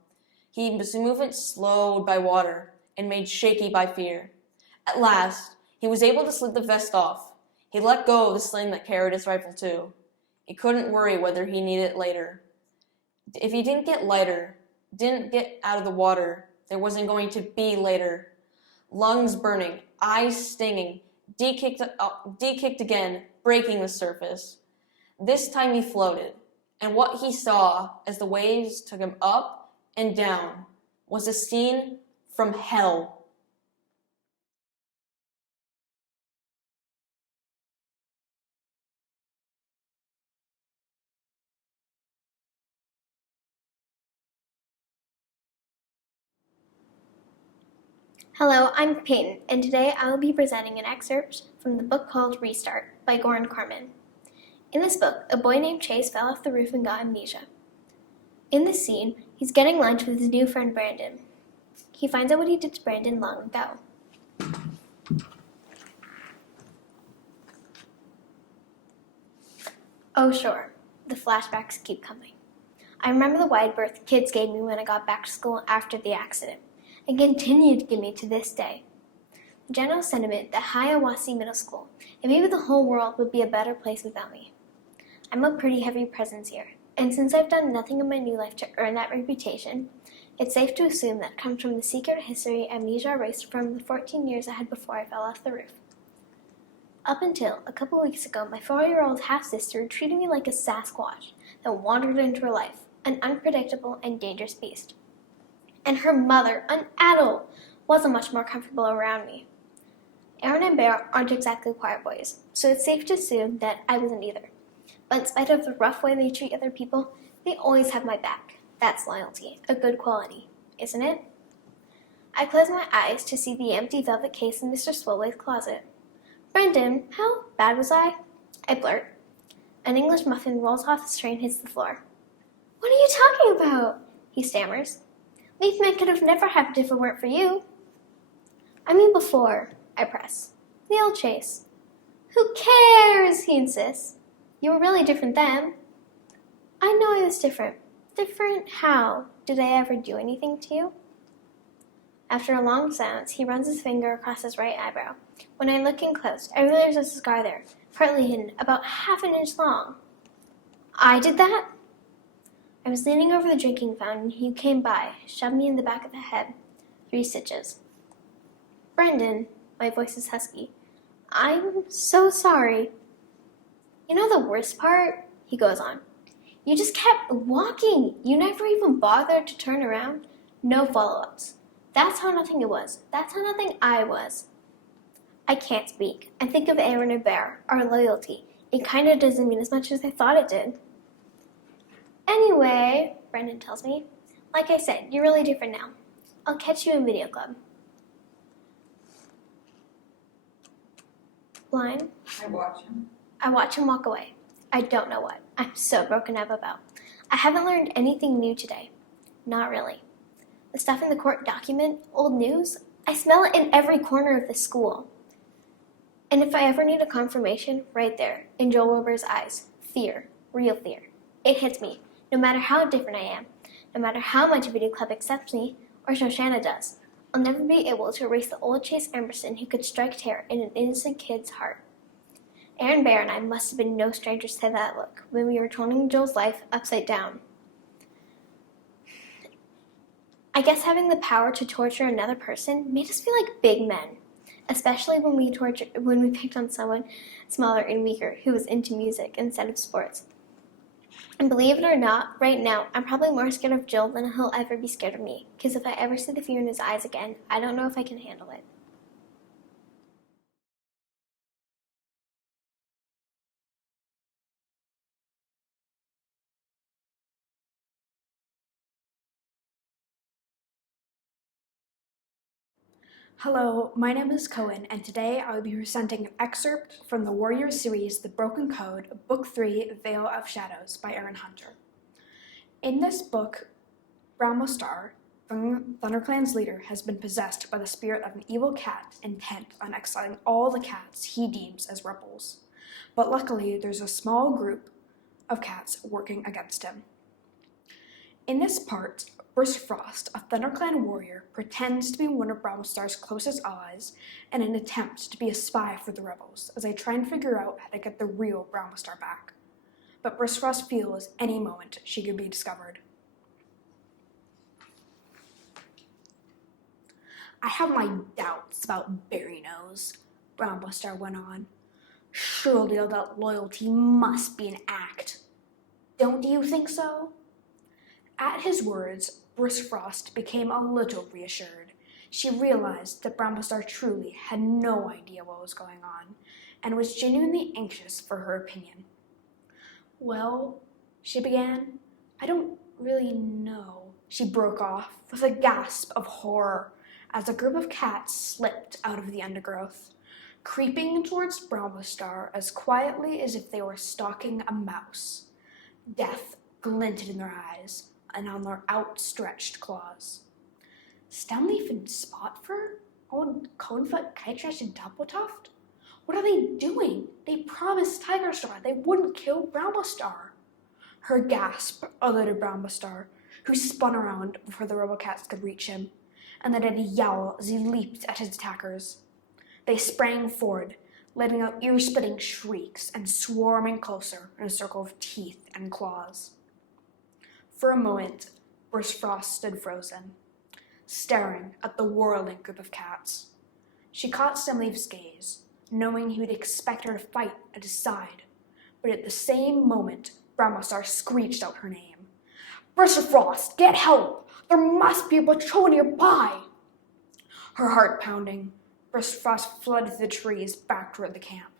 His movement slowed by water and made shaky by fear. At last, he was able to slip the vest off. He let go of the sling that carried his rifle too. He couldn't worry whether he needed it later. If he didn't get out of the water, there wasn't going to be later. Lungs burning, eyes stinging, Dee kicked again, breaking the surface. This time he floated, and what he saw as the waves took him up and down was a scene from hell. Hello, I'm Peyton, and today I will be presenting an excerpt from the book called Restart by Goran Carmen. In this book, a boy named Chase fell off the roof and got amnesia. In this scene, he's getting lunch with his new friend Brandon. He finds out what he did to Brandon long ago. Oh sure, the flashbacks keep coming. I remember the wide berth kids gave me when I got back to school after the accident, and continue to give me to this day. The general sentiment that Hiawassee Middle School, and maybe the whole world, would be a better place without me. I'm a pretty heavy presence here, and since I've done nothing in my new life to earn that reputation, it's safe to assume that comes from the secret history amnesia erased from the 14 years I had before I fell off the roof. Up until a couple weeks ago, my 4-year-old half-sister treated me like a Sasquatch that wandered into her life, an unpredictable and dangerous beast. And her mother, an adult, wasn't much more comfortable around me. Aaron and Bear aren't exactly quiet boys, so it's safe to assume that I wasn't either. But in spite of the rough way they treat other people, they always have my back. That's loyalty, a good quality, isn't it? I close my eyes to see the empty velvet case in Mr. Swalway's closet. Brendan, how bad was I blurt. An English muffin rolls off his tray and hits the floor. What are you talking about? He stammers. These men could have never happened if it weren't for you. I mean before, I press. The old Chase. Who cares, he insists. You were really different then. I know I was different, Different how? Did I ever do anything to you? After a long silence, he runs his finger across his right eyebrow. When I look in close, I realize there's a scar there, partly hidden, about half an inch long. I did that? I was leaning over the drinking fountain. He came by, shoved me in the back of the head. 3 stitches. Brendan, my voice is husky. I'm so sorry. You know the worst part? He goes on. You just kept walking. You never even bothered to turn around. No follow-ups. That's how nothing it was. That's how nothing I was. I can't speak. I think of Aaron and Bear, our loyalty. It kind of doesn't mean as much as I thought it did. Anyway, Brendan tells me, like I said, you're really different now. I'll catch you in video club. Line. I watch him walk away. I don't know what. I'm so broken up about. I haven't learned anything new today. Not really. The stuff in the court document, old news, I smell it in every corner of the school. And if I ever need a confirmation, right there, in Joel Wilbur's eyes, fear, real fear. It hits me, no matter how different I am, no matter how much Video Club accepts me, or Shoshana does. I'll never be able to erase the old Chase Emerson who could strike terror in an innocent kid's heart. Aaron Bear and I must have been no strangers to that look when we were turning Joel's life upside down. I guess having the power to torture another person made us feel like big men, especially when we picked on someone smaller and weaker who was into music instead of sports. And believe it or not, right now, I'm probably more scared of Joel than he'll ever be scared of me, because if I ever see the fear in his eyes again, I don't know if I can handle it. Hello, my name is Cohen, and today I will be presenting an excerpt from the Warrior series, The Broken Code, Book 3, Veil of Shadows by Aaron Hunter. In this book, Brown Star, ThunderClan's leader, has been possessed by the spirit of an evil cat intent on exiling all the cats he deems as rebels. But luckily, there's a small group of cats working against him. In this part, Bruce Frost, a ThunderClan warrior, pretends to be one of Star's closest allies in an attempt to be a spy for the rebels as they try and figure out how to get the real Star back. But Bruce Frost feels any moment she could be discovered. I have my doubts about Berry Nose, Star went on. Surely all that loyalty must be an act. Don't you think so? At his words, Bruce Frost became a little reassured. She realized that Star truly had no idea what was going on, and was genuinely anxious for her opinion. Well, she began, I don't really know. She broke off with a gasp of horror as a group of cats slipped out of the undergrowth, creeping towards Star as quietly as if they were stalking a mouse. Death glinted in their eyes and on their outstretched claws. Stemleaf and Spotfur? Old Conefoot, Kitetrash, and Doppeltuft? What are they doing? They promised Tiger Star they wouldn't kill Star. Her gasp alerted Star, who spun around before the rebel cats could reach him, and then a yowl as he leaped at his attackers. They sprang forward, letting out ear-splitting shrieks and swarming closer in a circle of teeth and claws. For a moment, Bruce Frost stood frozen, staring at the whirling group of cats. She caught Stemleaf's gaze, knowing he would expect her to fight at his side, but at the same moment, Star screeched out her name. Bruce Frost, get help! There must be a patrol nearby! Her heart pounding, Bruce Frost fled through the trees back toward the camp.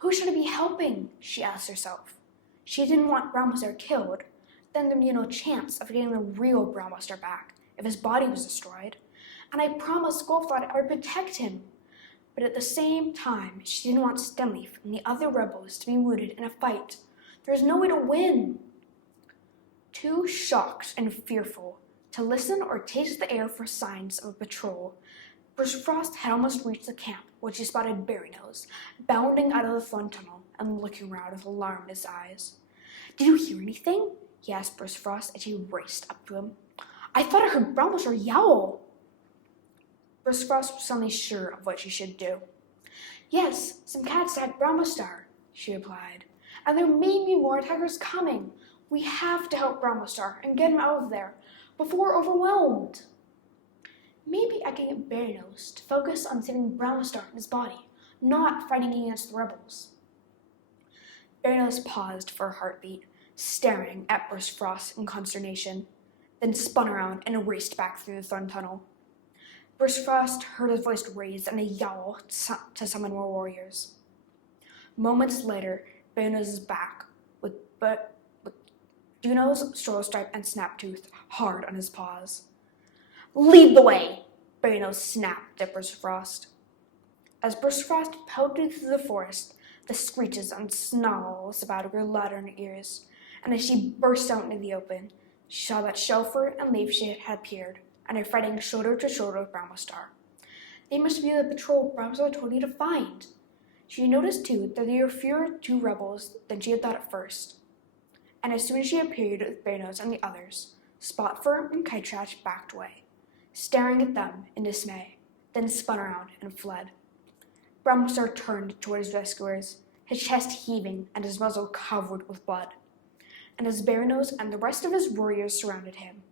Who should I be helping? She asked herself. She didn't want Star killed. Then there'd be no chance of getting the real Star back if his body was destroyed. And I promised Goldflood I would protect him. But at the same time, she didn't want Stemleaf and the other rebels to be wounded in a fight. There was no way to win. Too shocked and fearful to listen or taste the air for signs of a patrol, Bruce Frost had almost reached the camp when she spotted Berry Nose, bounding out of the fun tunnel and looking around with alarm in his eyes. Did you hear anything? He asked Bruce Frost as he raced up to him. I thought I heard Bramblestar yowl. Bruce Frost was suddenly sure of what she should do. Yes, some cats attacked Bramblestar, she replied, and there may be more attackers coming. We have to help Bramblestar and get him out of there before we're overwhelmed. Maybe I can get Berrynose to focus on saving Bramblestar and his body, not fighting against the rebels. Berrynose paused for a heartbeat, staring at Bruce Frost in consternation, then spun around and raced back through the thorn tunnel. Bruce Frost heard his voice raised in a yowl to summon more warriors. Moments later, Berrynose is back with Juno's, Sorrelstripe, and Snaptooth hard on his paws. Lead the way! Berrynose snapped at Bruce Frost. As Bruce Frost pelted through the forest, the screeches and snarls about her grew louder in her ears, and as she burst out into the open, she saw that Shelfer and Leafshade had appeared, and are fighting shoulder to shoulder with Bramblestar. They must be the patrol Bramblestar told you to find. She noticed, too, that there were fewer 2 rebels than she had thought at first. And as soon as she appeared with Berrynose and the others, Spotfur and Kitetrash backed away, staring at them in dismay, then spun around and fled. Bramblestar turned toward his rescuers, his chest heaving and his muzzle covered with blood. And as Berrynose and the rest of his warriors surrounded him,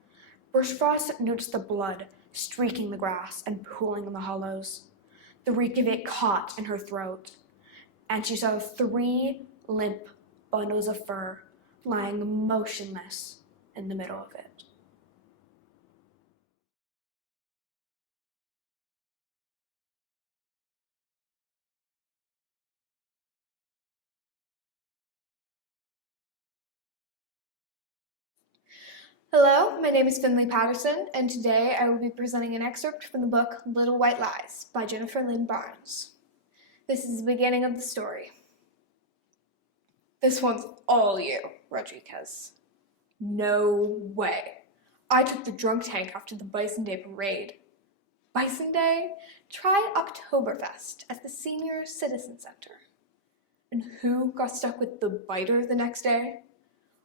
Bruce Frost noticed the blood streaking the grass and pooling in the hollows. The reek of it caught in her throat, and she saw 3 limp bundles of fur lying motionless in the middle of it. Hello, my name is Finley Patterson, and today I will be presenting an excerpt from the book Little White Lies by Jennifer Lynn Barnes. This is the beginning of the story. This one's all you, Rodriguez. No way. I took the drunk tank after the Bison Day parade. Bison Day? Try Oktoberfest at the Senior Citizen Center. And who got stuck with the biter the next day?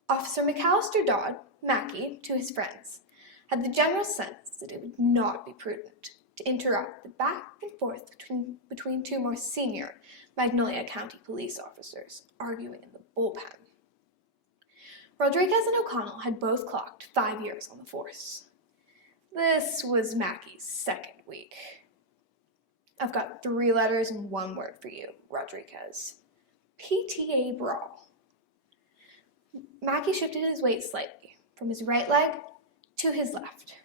Officer McAllister Dodd, Mackie, to his friends, had the general sense that it would not be prudent to interrupt the back and forth between 2 more senior Magnolia County police officers arguing in the bullpen. Rodriguez and O'Connell had both clocked 5 years on the force. This was Mackie's 2nd week. I've got 3 letters and 1 word for you, Rodriguez. PTA brawl. Mackie shifted his weight slightly, from his right leg to his left.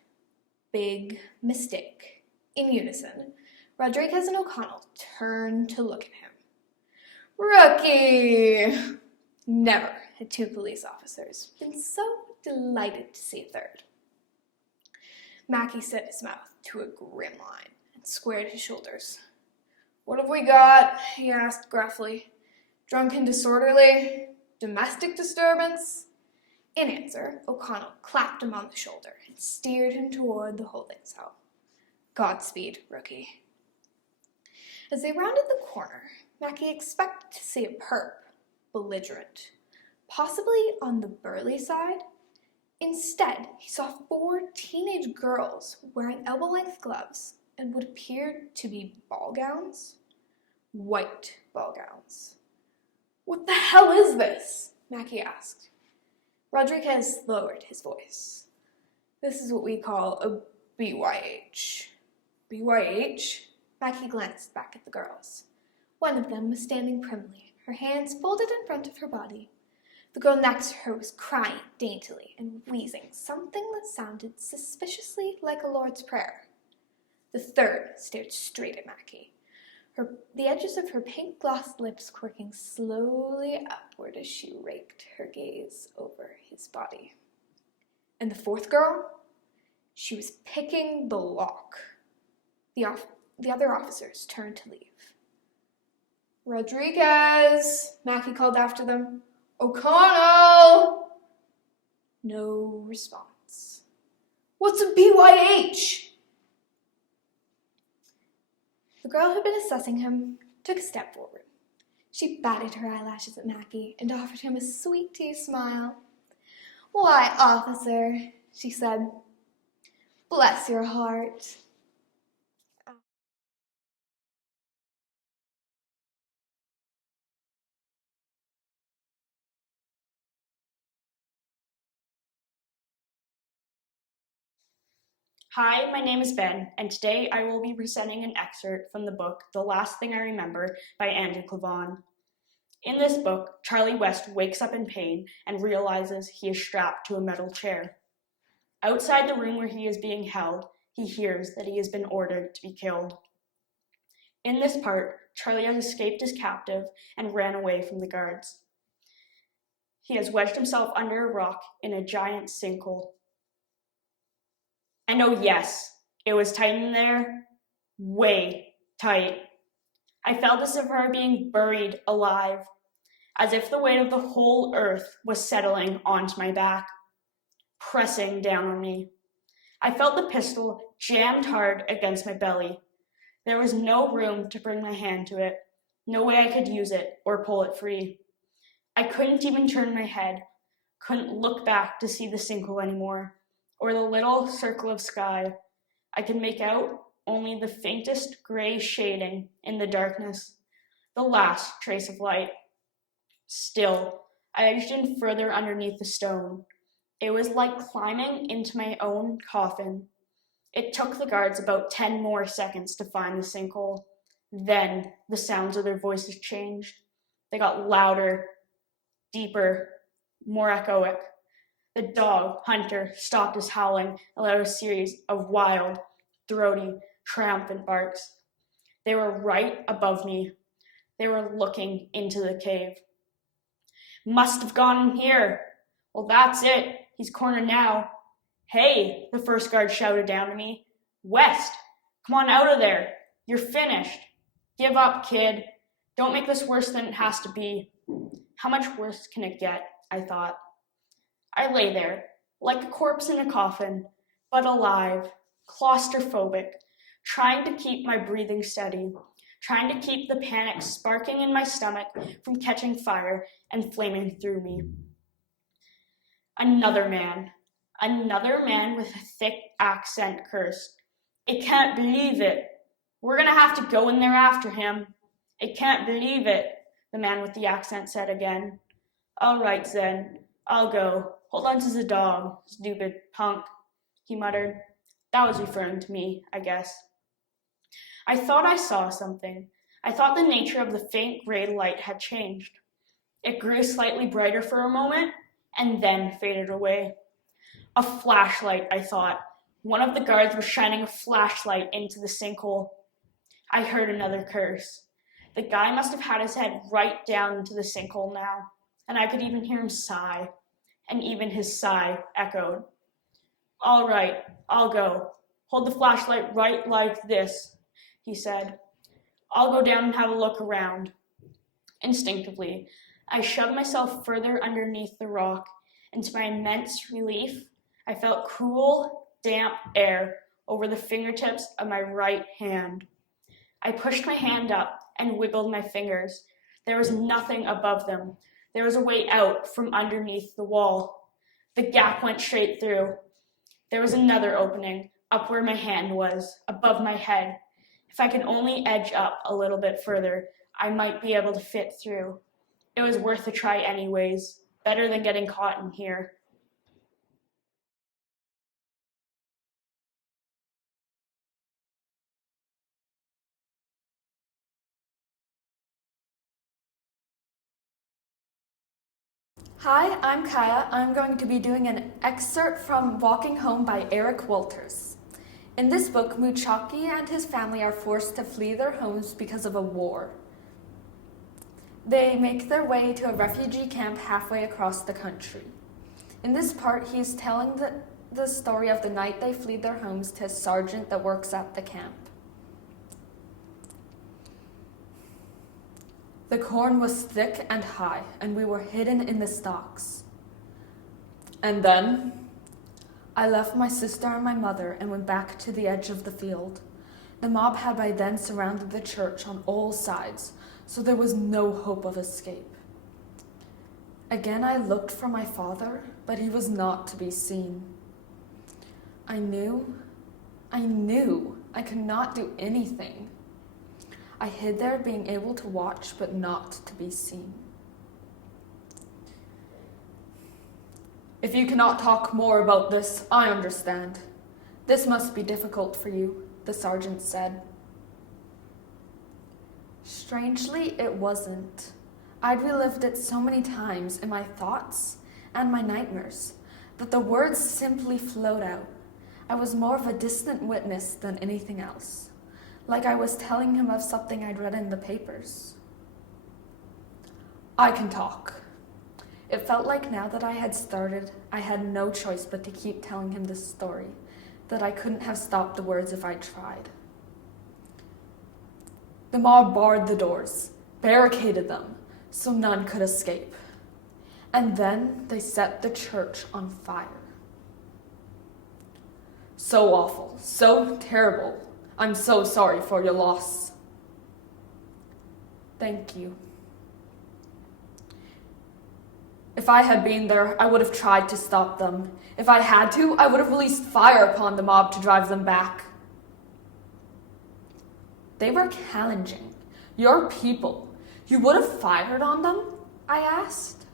Big mistake. In unison, Rodriguez and O'Connell turned to look at him. Rookie! Never had 2 police officers been so delighted to see a 3rd. Mackie set his mouth to a grim line and squared his shoulders. What have we got? He asked gruffly. Drunken disorderly? Domestic disturbance? In answer, O'Connell clapped him on the shoulder and steered him toward the holding cell. Godspeed, rookie. As they rounded the corner, Mackie expected to see a perp, belligerent, possibly on the burly side. Instead, he saw 4 teenage girls wearing elbow-length gloves and what appeared to be ball gowns. White ball gowns. What the hell is this? Mackie asked. Rodriguez lowered his voice. This is what we call a BYH. BYH? Mackie glanced back at the girls. One of them was standing primly, her hands folded in front of her body. The girl next to her was crying daintily and wheezing something that sounded suspiciously like a Lord's Prayer. The 3rd stared straight at Mackie, the edges of her pink-glossed lips quirking slowly upward as she raked her gaze over his body. And the 4th girl? She was picking the lock. The other officers turned to leave. Rodriguez, Mackie called after them. O'Connell! No response. What's a BYH? The girl who had been assessing him took a step forward. She batted her eyelashes at Mackie and offered him a sweet tea smile. "Why, officer," she said, "bless your heart." Hi, my name is Ben, and today I will be presenting an excerpt from the book The Last Thing I Remember by Andrew Clavon. In this book, Charlie West wakes up in pain and realizes he is strapped to a metal chair. Outside the room where he is being held, he hears that he has been ordered to be killed. In this part, Charlie has escaped his captive and ran away from the guards. He has wedged himself under a rock in a giant sinkhole. And oh yes, it was tight in there, way tight. I felt as if I were being buried alive, as if the weight of the whole earth was settling onto my back, pressing down on me. I felt the pistol jammed hard against my belly. There was no room to bring my hand to it, no way I could use it or pull it free. I couldn't even turn my head, couldn't look back to see the sinkhole anymore, or the little circle of sky. I could make out only the faintest gray shading in the darkness, the last trace of light. Still, I edged in further underneath the stone. It was like climbing into my own coffin. It took the guards about 10 more seconds to find the sinkhole. Then the sounds of their voices changed. They got louder, deeper, more echoic. The dog, Hunter, stopped his howling and let out a series of wild, throaty, triumphant barks. They were right above me. They were looking into the cave. Must have gone in here. Well, that's it. He's cornered now. Hey, the first guard shouted down to me. West, come on out of there. You're finished. Give up, kid. Don't make this worse than it has to be. How much worse can it get? I thought. I lay there, like a corpse in a coffin, but alive, claustrophobic, trying to keep my breathing steady, trying to keep the panic sparking in my stomach from catching fire and flaming through me. Another man with a thick accent cursed. I can't believe it. We're gonna have to go in there after him. I can't believe it, the man with the accent said again. All right, then, I'll go. Hold on to the dog, stupid punk, he muttered. That was referring to me, I guess. I thought I saw something. I thought the nature of the faint gray light had changed. It grew slightly brighter for a moment and then faded away. A flashlight, I thought. One of the guards was shining a flashlight into the sinkhole. I heard another curse. The guy must have had his head right down into the sinkhole now, and I could even hear him sigh, and even his sigh echoed. All right, I'll go. Hold the flashlight right like this, he said. I'll go down and have a look around. Instinctively, I shoved myself further underneath the rock, and to my immense relief, I felt cool, damp air over the fingertips of my right hand. I pushed my hand up and wiggled my fingers. There was nothing above them. There was a way out from underneath the wall. The gap went straight through. There was another opening, up where my hand was, above my head. If I could only edge up a little bit further, I might be able to fit through. It was worth a try anyways, better than getting caught in here. Hi, I'm Kaya. I'm going to be doing an excerpt from Walking Home by Eric Walters. In this book, Muchaki and his family are forced to flee their homes because of a war. They make their way to a refugee camp halfway across the country. In this part, he's telling the story of the night they fled their homes to a sergeant that works at the camp. The corn was thick and high, and we were hidden in the stalks. And then I left my sister and my mother and went back to the edge of the field. The mob had by then surrounded the church on all sides, so there was no hope of escape. Again I looked for my father, but he was not to be seen. I knew I could not do anything. I hid there, being able to watch, but not to be seen. If you cannot talk more about this, I understand. This must be difficult for you, the sergeant said. Strangely, it wasn't. I'd relived it so many times in my thoughts and my nightmares that the words simply flowed out. I was more of a distant witness than anything else, like I was telling him of something I'd read in the papers. I can talk. It felt like now that I had started, I had no choice but to keep telling him this story, that I couldn't have stopped the words if I tried. The mob barred the doors, barricaded them, so none could escape. And then they set the church on fire. So awful, so terrible. I'm so sorry for your loss. Thank you. If I had been there, I would have tried to stop them. If I had to, I would have released fire upon the mob to drive them back. They were challenging. Your people. You would have fired on them? I asked.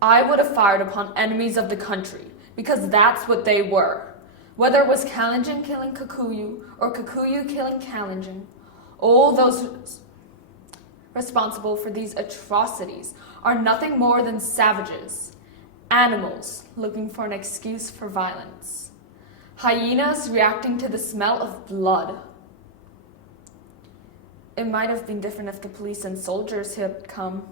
I would have fired upon enemies of the country, because that's what they were. Whether it was Kalenjin killing Kikuyu or Kikuyu killing Kalenjin, all those responsible for these atrocities are nothing more than savages, animals looking for an excuse for violence, hyenas reacting to the smell of blood. It might have been different if the police and soldiers had come.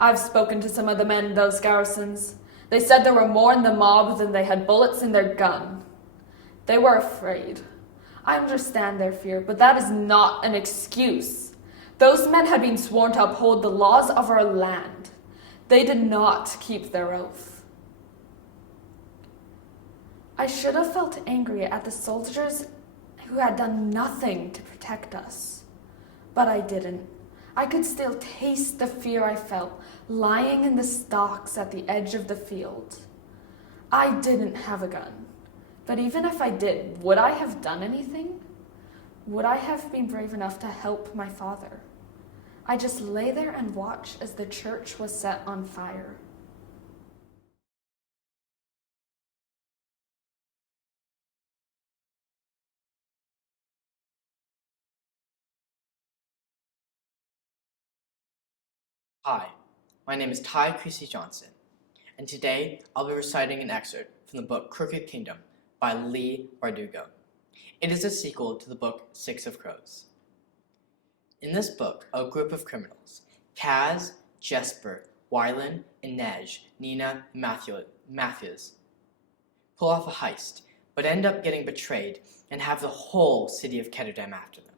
I've spoken to some of the men in those garrisons. They said there were more in the mob than they had bullets in their gun. They were afraid. I understand their fear, but that is not an excuse. Those men had been sworn to uphold the laws of our land. They did not keep their oath. I should have felt angry at the soldiers who had done nothing to protect us, but I didn't. I could still taste the fear I felt lying in the stalks at the edge of the field. I didn't have a gun, but even if I did, would I have done anything? Would I have been brave enough to help my father? I just lay there and watched as the church was set on fire. Hi, my name is Ty Creasy Johnson, and today I'll be reciting an excerpt from the book Crooked Kingdom by Lee Bardugo. It is a sequel to the book Six of Crows. In this book, a group of criminals, Kaz, Jesper, Wylan, Inej, Nina, and Matthews, pull off a heist, but end up getting betrayed and have the whole city of Ketterdam after them.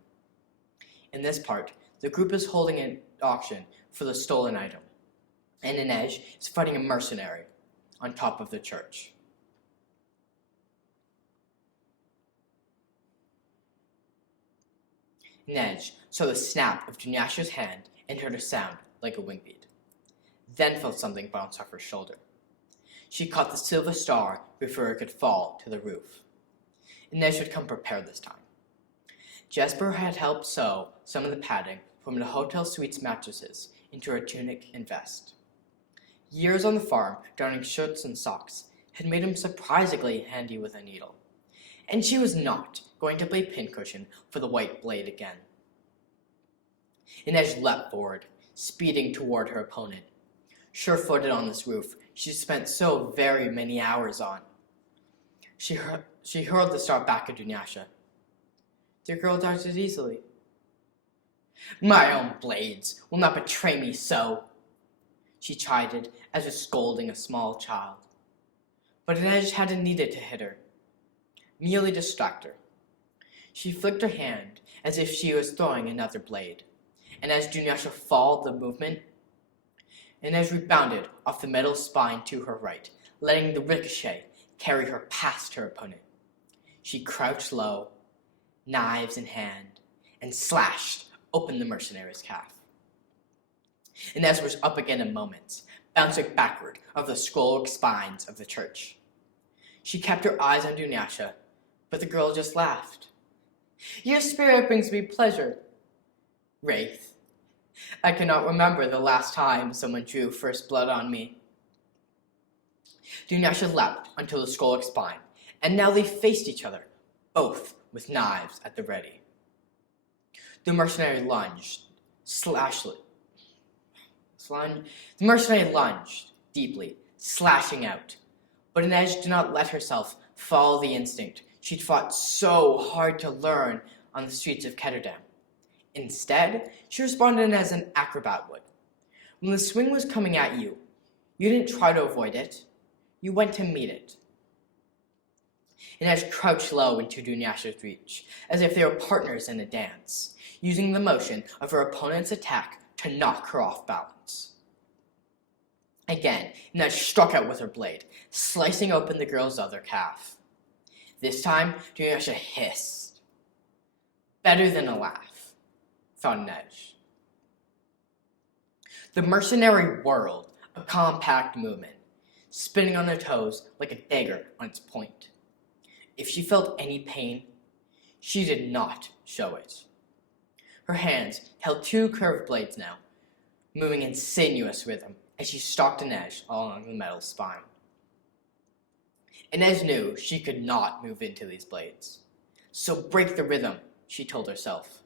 In this part, the group is holding an auction for the stolen item, and Inej is fighting a mercenary on top of the church. Inej saw the snap of Dunyasha's hand and heard a sound like a wing beat, then felt something bounce off her shoulder. She caught the silver star before it could fall to the roof. Inej had come prepared this time. Jesper had helped sew some of the padding from the hotel suite's mattresses into her tunic and vest. Years on the farm, darning shirts and socks, had made him surprisingly handy with a needle, and she was not going to play pincushion for the white blade again. Inej leapt forward, speeding toward her opponent. Sure-footed on this roof she spent so very many hours on. She hurled the star back at Dunyasha. The girl dodged easily. "My own blades will not betray me so," she chided as if scolding a small child. But Inej hadn't needed to hit her, merely distract her. She flicked her hand as if she was throwing another blade, and as Dunyasha followed the movement, Inej rebounded off the metal spine to her right, letting the ricochet carry her past her opponent. She crouched low, knives in hand, and slashed open the mercenary's calf. Inez was up again in moments, bouncing backward over the skull spines of the church. She kept her eyes on Dunyasha, but the girl just laughed. Your spirit brings me pleasure, Wraith. I cannot remember the last time someone drew first blood on me. Dunyasha leapt until the skull spine, and now they faced each other, both with knives at the ready. The mercenary lunged deeply, slashing out. But Inez did not let herself follow the instinct she'd fought so hard to learn on the streets of Ketterdam. Instead, she responded as an acrobat would. When the swing was coming at you, you didn't try to avoid it, you went to meet it. Inez crouched low into Dunyasha's reach, as if they were partners in a dance, using the motion of her opponent's attack to knock her off balance. Again, Inez struck out with her blade, slicing open the girl's other calf. This time, Dunyasha hissed. Better than a laugh, thought Inez. The mercenary whirled, a compact movement, spinning on her toes like a dagger on its point. If she felt any pain, she did not show it. Her hands held two curved blades now, moving in sinuous rhythm as she stalked Inez along the metal spine. Inez knew she could not move into these blades. So break the rhythm, she told herself,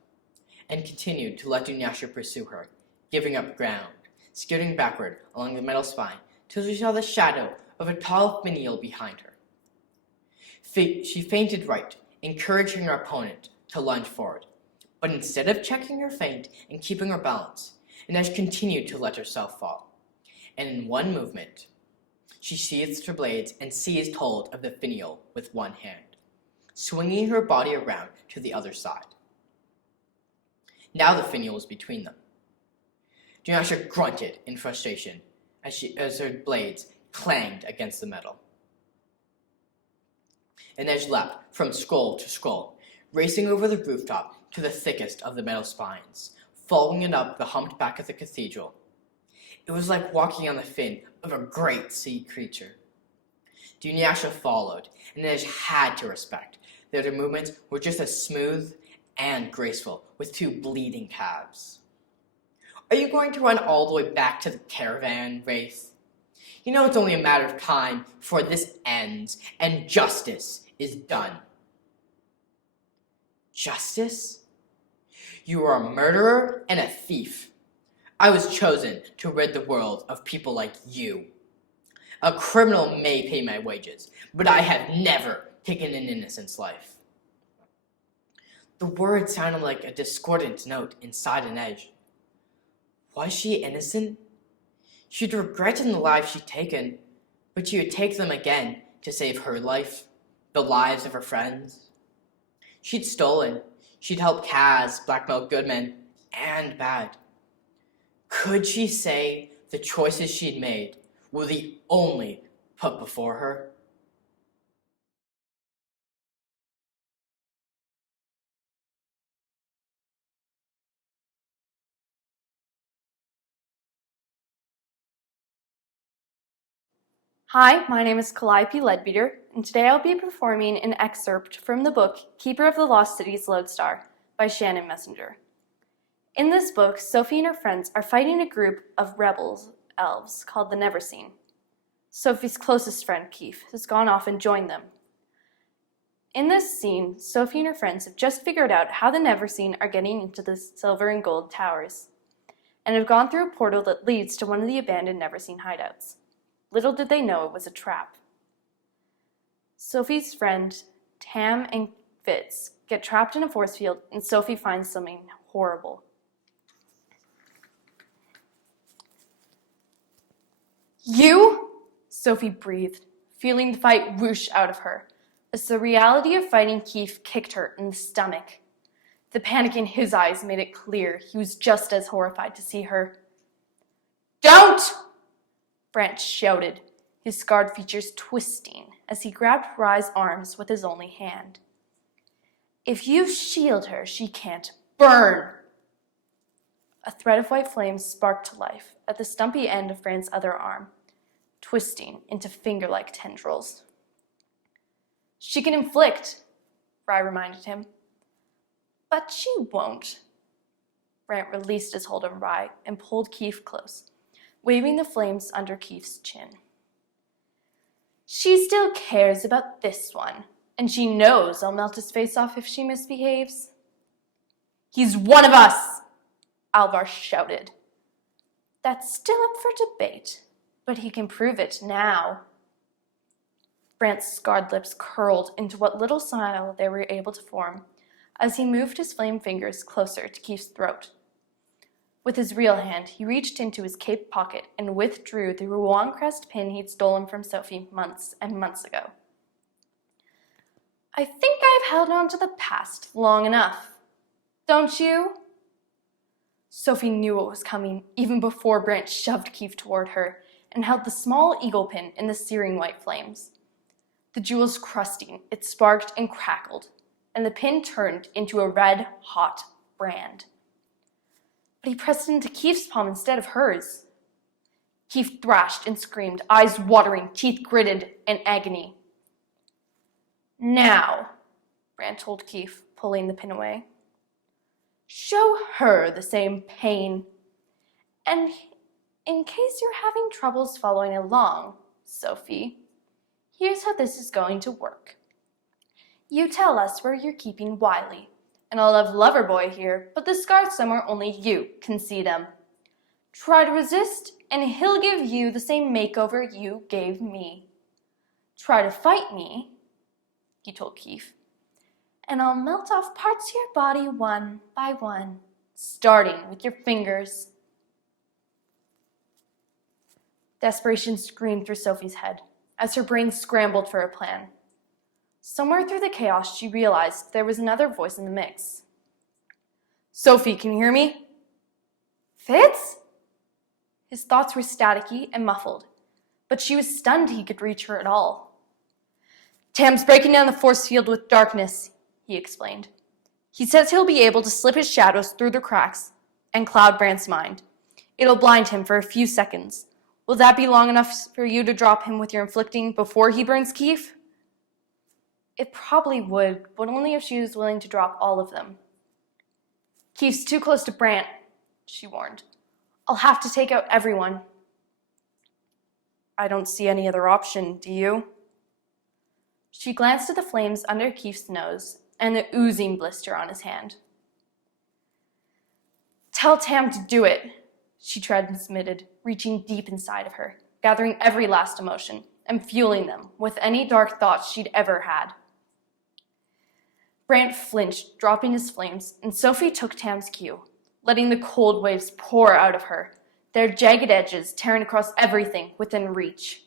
and continued to let Dunyasha pursue her, giving up ground, skidding backward along the metal spine till she saw the shadow of a tall finial behind her. She feinted right, encouraging her opponent to lunge forward. But instead of checking her feint and keeping her balance, Inez continued to let herself fall. And in one movement, she sheathed her blades and seized hold of the finial with one hand, swinging her body around to the other side. Now the finial was between them. Dunyasha grunted in frustration as her blades clanged against the metal. Inez leapt from skull to skull, racing over the rooftop to the thickest of the metal spines, following it up the humped back of the cathedral. It was like walking on the fin of a great sea creature. Dunyasha followed, and Inez had to respect that her movements were just as smooth and graceful with two bleeding calves. Are you going to run all the way back to the caravan, Wraith? You know it's only a matter of time before this ends and justice is done. Justice? You are a murderer and a thief. I was chosen to rid the world of people like you. A criminal may pay my wages, but I have never taken an innocent's life. The word sounded like a discordant note inside Inez. Was she innocent? She'd regretted the lives she'd taken, but she would take them again to save her life, the lives of her friends. She'd stolen. She'd helped Kaz blackmail good men and bad. Could she say the choices she'd made were the only put before her? Hi, my name is Calliope Leadbeater, and today I'll be performing an excerpt from the book Keeper of the Lost Cities Lodestar by Shannon Messenger. In this book, Sophie and her friends are fighting a group of rebels elves called the Neverseen. Sophie's closest friend, Keith, has gone off and joined them. In this scene, Sophie and her friends have just figured out how the Neverseen are getting into the silver and gold towers, and have gone through a portal that leads to one of the abandoned Neverseen hideouts. Little did they know it was a trap. Sophie's friend, Tam and Fitz, get trapped in a force field, and Sophie finds something horrible. You? Sophie breathed, feeling the fight whoosh out of her, as the reality of fighting Keith kicked her in the stomach. The panic in his eyes made it clear he was just as horrified to see her. Don't! Brant shouted, his scarred features twisting as he grabbed Rye's arms with his only hand. If you shield her, she can't Burn! A thread of white flame sparked to life at the stumpy end of Brand's other arm, twisting into finger-like tendrils. She can inflict, Rye reminded him. But she won't. Brant released his hold of Rye and pulled Keith close, waving the flames under Keith's chin. She still cares about this one, and she knows I'll melt his face off if she misbehaves. He's one of us, Alvar shouted. That's still up for debate, but he can prove it now. Brant's scarred lips curled into what little smile they were able to form as he moved his flame fingers closer to Keith's throat. With his real hand, he reached into his cape pocket and withdrew the Rouen crest pin he'd stolen from Sophie months and months ago. I think I've held on to the past long enough. Don't you? Sophie knew what was coming even before Brant shoved Keith toward her and held the small eagle pin in the searing white flames. The jewels crusting, it sparked and crackled, and the pin turned into a red-hot brand. But he pressed it into Keith's palm instead of hers. Keith thrashed and screamed, eyes watering, teeth gritted in agony. Now, Brant told Keith, pulling the pin away. Show her the same pain. And in case you're having troubles following along, Sophie, here's how this is going to work. You tell us where you're keeping Wiley, and I'll have Loverboy here, but the scars somewhere only you can see them. Try to resist, and he'll give you the same makeover you gave me. Try to fight me, he told Keith, and I'll melt off parts of your body one by one, starting with your fingers. Desperation screamed through Sophie's head as her brain scrambled for a plan. Somewhere through the chaos, she realized there was another voice in the mix. Sophie, can you hear me? Fitz? His thoughts were staticky and muffled, but she was stunned he could reach her at all. Tam's breaking down the force field with darkness, he explained. He says he'll be able to slip his shadows through the cracks and cloud Brant's mind. It'll blind him for a few seconds. Will that be long enough for you to drop him with your inflicting before he burns Keith? It probably would, but only if she was willing to drop all of them. Keith's too close to Brant, she warned. I'll have to take out everyone. I don't see any other option, do you? She glanced at the flames under Keith's nose and the oozing blister on his hand. Tell Tam to do it, she transmitted, reaching deep inside of her, gathering every last emotion and fueling them with any dark thoughts she'd ever had. Brant flinched, dropping his flames, and Sophie took Tam's cue, letting the cold waves pour out of her, their jagged edges tearing across everything within reach.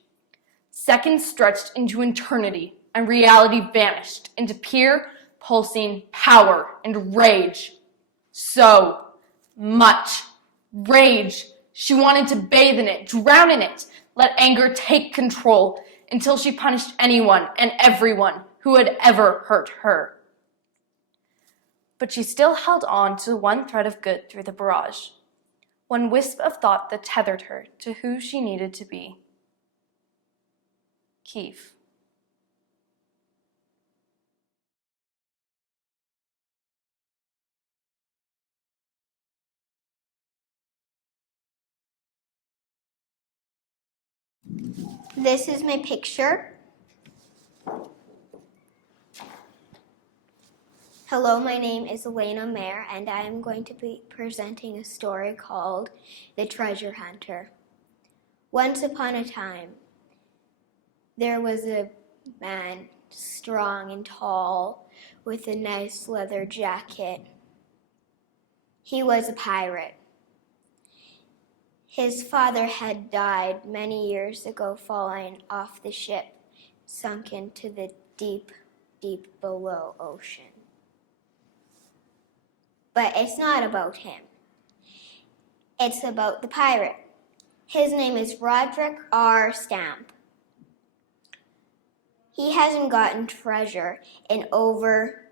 Seconds stretched into eternity, and reality vanished into pure, pulsing power and rage. So much rage. She wanted to bathe in it, drown in it, let anger take control until she punished anyone and everyone who had ever hurt her. But she still held on to one thread of good through the barrage, one wisp of thought that tethered her to who she needed to be. Keith. This is my picture. Hello, my name is Elena Mayer, and I am going to be presenting a story called The Treasure Hunter. Once upon a time, there was a man, strong and tall, with a nice leather jacket. He was a pirate. His father had died many years ago, falling off the ship, sunk into the deep, deep below ocean. But it's not about him. It's about the pirate. His name is Roderick R. Stamp. He hasn't gotten treasure in over,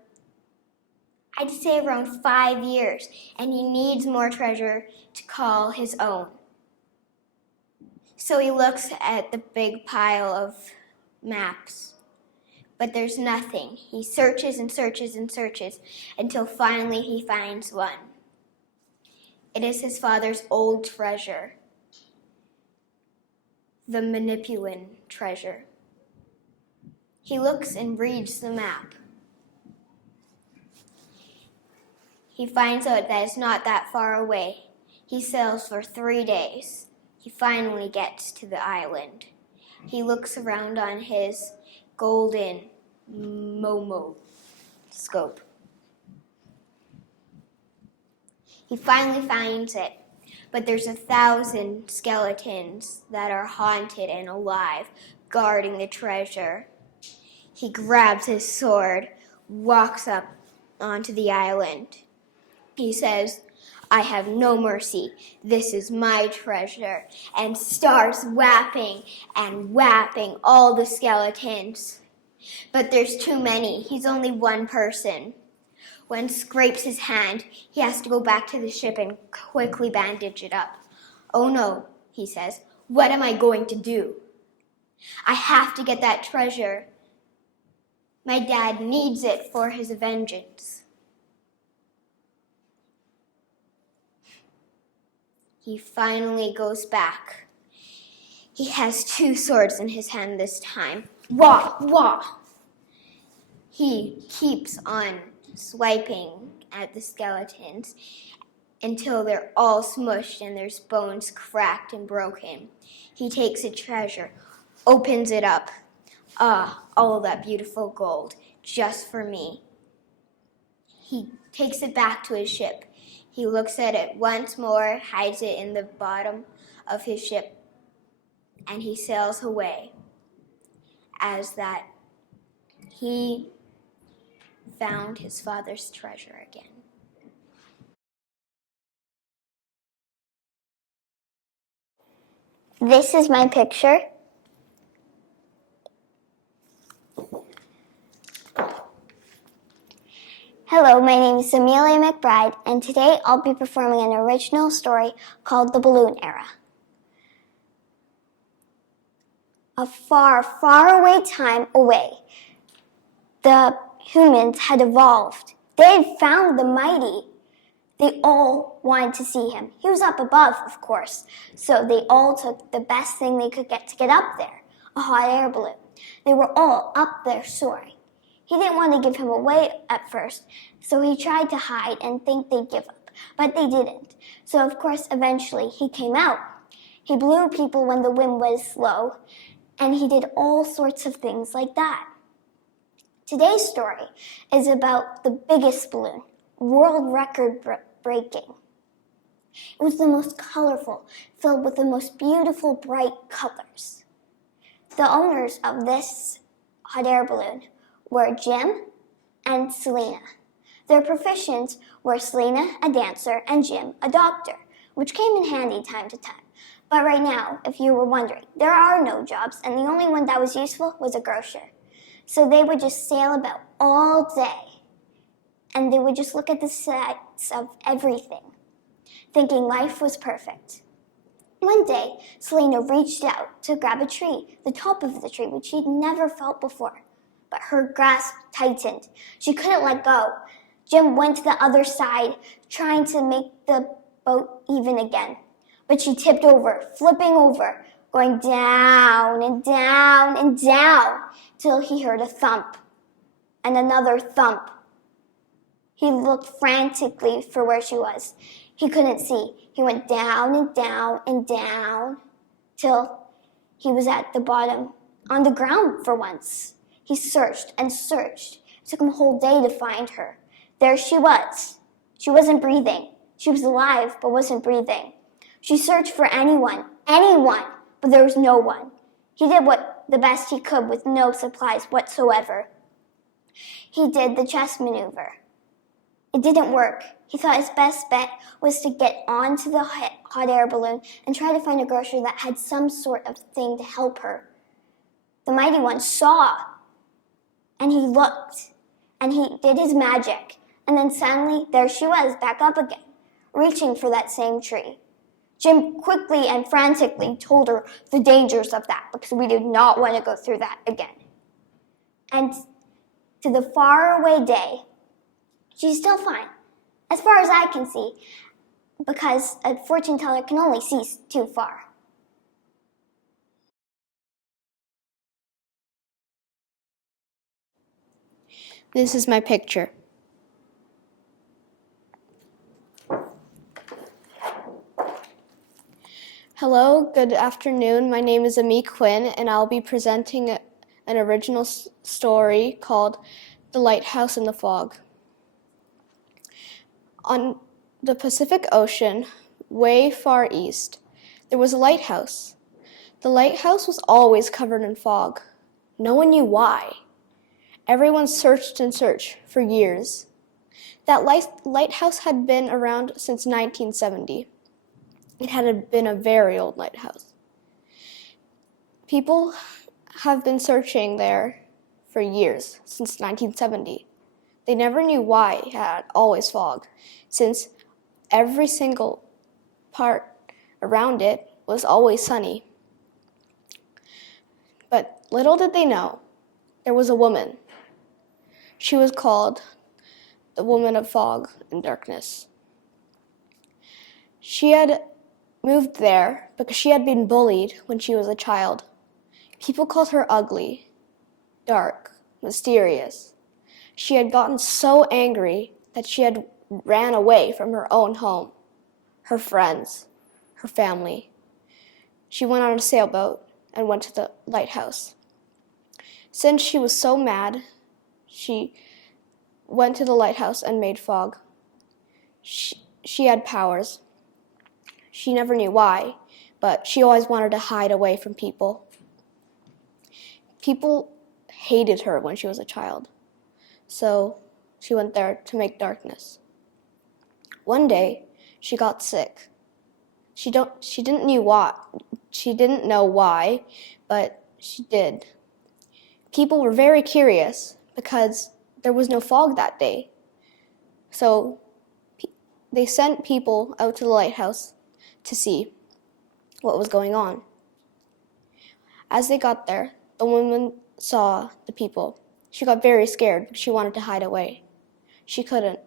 I'd say around 5 years, and he needs more treasure to call his own. So he looks at the big pile of maps, but there's nothing. He searches and searches and searches until finally he finds one. It is his father's old treasure, the Manipulan treasure. He looks and reads the map. He finds out that it's not that far away. He sails for 3 days. He finally gets to the island. He looks around on his golden Momo scope. He finally finds it, but there's 1,000 skeletons that are haunted and alive, guarding the treasure. He grabs his sword, walks up onto the island. He says, "I have no mercy. This is my treasure," and starts whapping and whapping all the skeletons. But there's too many. He's only one person. When scrapes his hand, he has to go back to the ship and quickly bandage it up. "Oh no," he says, "what am I going to do? I have to get that treasure. My dad needs it for his vengeance." He finally goes back. He has 2 swords in his hand this time. Wah, wah! He keeps on swiping at the skeletons until they're all smushed and their bones cracked and broken. He takes a treasure, opens it up. Ah, all of that beautiful gold, just for me. He takes it back to his ship. He looks at it once more, hides it in the bottom of his ship, and he sails away as that he found his father's treasure again. This is my picture. Hello, my name is Amelia McBride, and today I'll be performing an original story called The Balloon Era. A far, far away time away, the humans had evolved. They had found the mighty. They all wanted to see him. He was up above, of course, so they all took the best thing they could get to get up there, a hot air balloon. They were all up there soaring. He didn't want to give him away at first, so he tried to hide and think they'd give up, but they didn't. So, of course, eventually he came out. He blew people when the wind was low, and he did all sorts of things like that. Today's story is about the biggest balloon, world record breaking. It was the most colorful, filled with the most beautiful, bright colors. The owners of this hot air balloon were Jim and Selena. Their professions were Selena, a dancer, and Jim, a doctor, which came in handy time to time. But right now, if you were wondering, there are no jobs, and the only one that was useful was a grocer. So they would just sail about all day, and they would just look at the sights of everything, thinking life was perfect. One day, Selena reached out to grab a tree, the top of the tree, which she'd never felt before. But her grasp tightened. She couldn't let go. Jim went to the other side, trying to make the boat even again. But she tipped over, flipping over, going down and down and down, till he heard a thump and another thump. He looked frantically for where she was. He couldn't see. He went down and down and down, till he was at the bottom, on the ground for once. He searched and searched. It took him a whole day to find her. There she was. She wasn't breathing. She was alive, but wasn't breathing. She searched for anyone, but there was no one. He did the best he could with no supplies whatsoever. He did the chest maneuver. It didn't work. He thought his best bet was to get onto the hot air balloon and try to find a grocer that had some sort of thing to help her. The mighty one saw, and he looked, and he did his magic, And then suddenly, there she was, back up again, reaching for that same tree. Jim quickly and frantically told her the dangers of that because we did not want to go through that again. And to the faraway day, she's still fine, as far as I can see, because a fortune teller can only see too far. This is my picture. Hello, good afternoon. My name is Ami Quinn, and I'll be presenting an original story called The Lighthouse in the Fog. On the Pacific Ocean, way far east, there was a lighthouse. The lighthouse was always covered in fog. No one knew why. Everyone searched and searched for years. That lighthouse had been around since 1970. It had been a very old lighthouse. People have been searching there for years, since 1970. They never knew why it had always fog, since every single part around it was always sunny. But little did they know, there was a woman. She was called the Woman of Fog and Darkness. She had moved there because she had been bullied when she was a child. People called her ugly, dark, mysterious. She had gotten so angry that she had ran away from her own home, her friends, her family. She went on a sailboat and went to the lighthouse. Since she was so mad, she went to the lighthouse and made fog. She had powers. She never knew why, but she always wanted to hide away from people. People hated her when she was a child, so she went there to make darkness. One day, she got sick. She didn't know why, but she did. People were very curious because there was no fog that day. So they sent people out to the lighthouse to see what was going on. As they got there, the woman saw the people. She got very scared because she wanted to hide away. She couldn't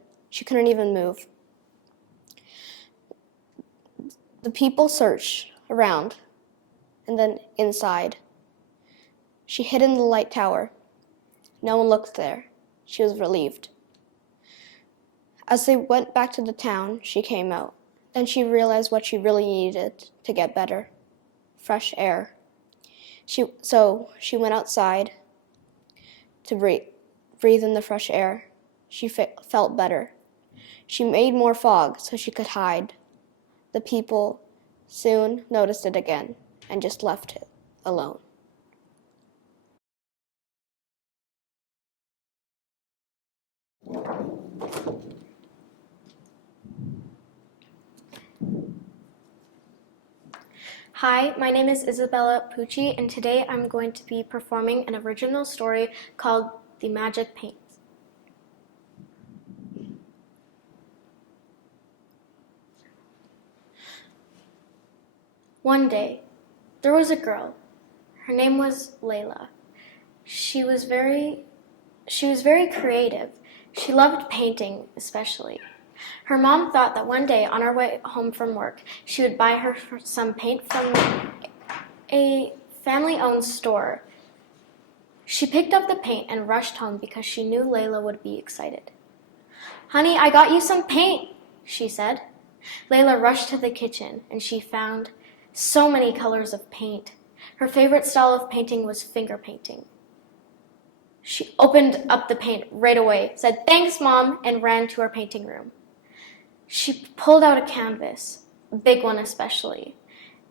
even move. The people searched around and then inside. She hid in the light tower. No one looked there. She was relieved. As they went back to the town, she came out. Then she realized what she really needed to get better: fresh air. So she went outside to breathe in the fresh air. She felt better. She made more fog so she could hide. The people soon noticed it again and just left it alone. Hi, my name is Isabella Pucci, and today I'm going to be performing an original story called The Magic Paints. One day, there was a girl. Her name was Layla. She was very creative. She loved painting especially. Her mom thought that one day on her way home from work, she would buy her some paint from a family-owned store. She picked up the paint and rushed home because she knew Layla would be excited. "Honey, I got you some paint," she said. Layla rushed to the kitchen and she found so many colors of paint. Her favorite style of painting was finger painting. She opened up the paint right away, said, "Thanks, Mom," and ran to her painting room. She pulled out a canvas, a big one especially.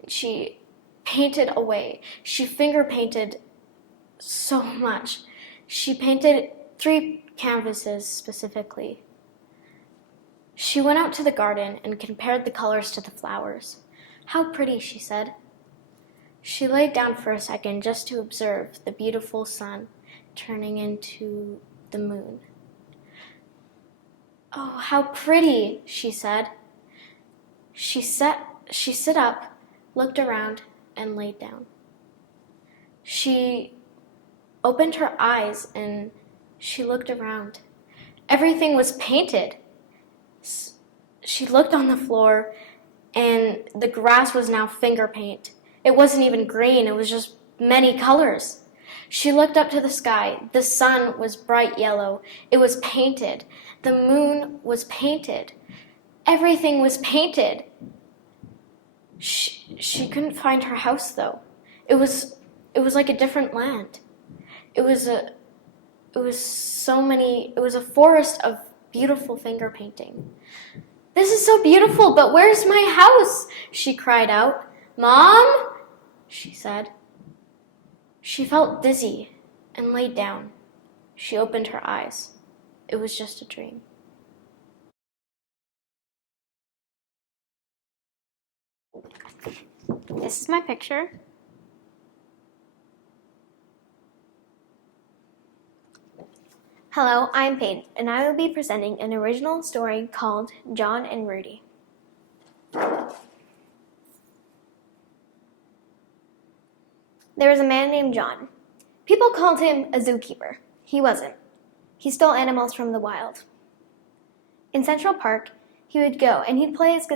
She painted away. She finger painted so much. She painted 3 canvases specifically. She went out to the garden and compared the colors to the flowers. "How pretty," she said. She laid down for a second just to observe the beautiful sun turning into the moon. "Oh, how pretty," she said. She stood up, looked around, and laid down. She opened her eyes and she looked around. Everything was painted. She looked on the floor and the grass was now finger paint. It wasn't even green, it was just many colors. She looked up to the sky. The sun was bright yellow. It was painted. The moon was painted. Everything was painted. She couldn't find her house though. It was like a different land. It was a forest of beautiful finger painting. "This is so beautiful, but where's my house?" she cried out. "Mom," she said. She felt dizzy and laid down. She opened her eyes. It was just a dream. This is my picture. Hello, I'm Payne, and I will be presenting an original story called John and Rudy. There was a man named John. People called him a zookeeper. He wasn't. He stole animals from the wild. In Central Park, he would go and he'd play his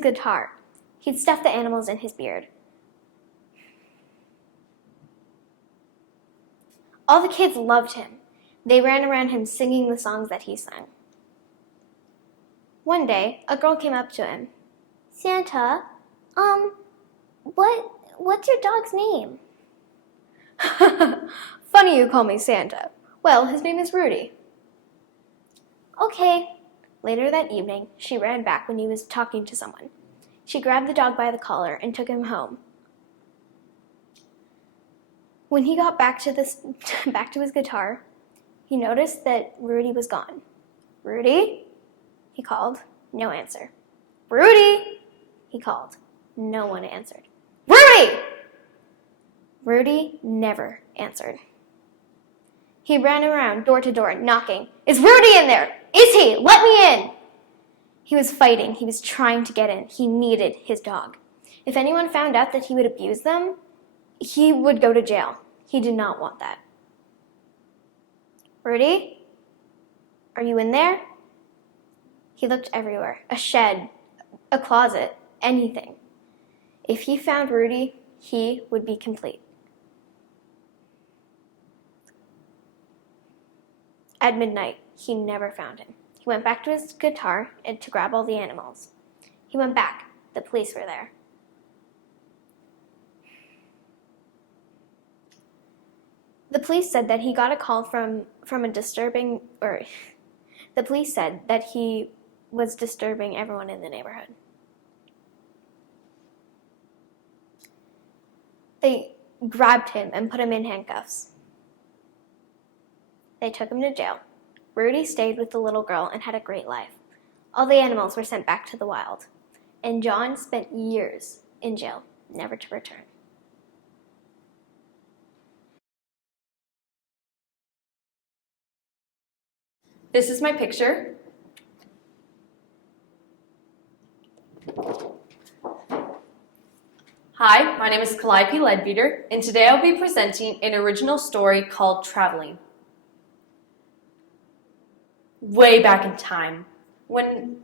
guitar. He'd stuff the animals in his beard. All the kids loved him. They ran around him singing the songs that he sang. One day, a girl came up to him. "Santa, what's your dog's name?" "Funny you call me Santa. Well, his name is Rudy." "Okay." Later that evening, she ran back when he was talking to someone. She grabbed the dog by the collar and took him home. When he got back to his guitar, he noticed that Rudy was gone. "Rudy?" he called. No answer. "Rudy!" he called. No one answered. "Rudy!" Rudy never answered. He ran around door to door, knocking. "Is Rudy in there? Is he? Let me in!" He was fighting. He was trying to get in. He needed his dog. If anyone found out that he would abuse them, he would go to jail. He did not want that. "Rudy? Are you in there?" He looked everywhere. A shed, a closet, anything. If he found Rudy, he would be complete. At midnight, he never found him. He went back to his guitar to grab all the animals. He went back. The police were there. The police said that he got a call from the police said that he was disturbing everyone in the neighborhood. They grabbed him and put him in handcuffs. They took him to jail. Rudy stayed with the little girl and had a great life. All the animals were sent back to the wild. And John spent years in jail, never to return. This is my picture. Hi, my name is Calliope Leadbeater, and today I'll be presenting an original story called Traveling. Way back in time, when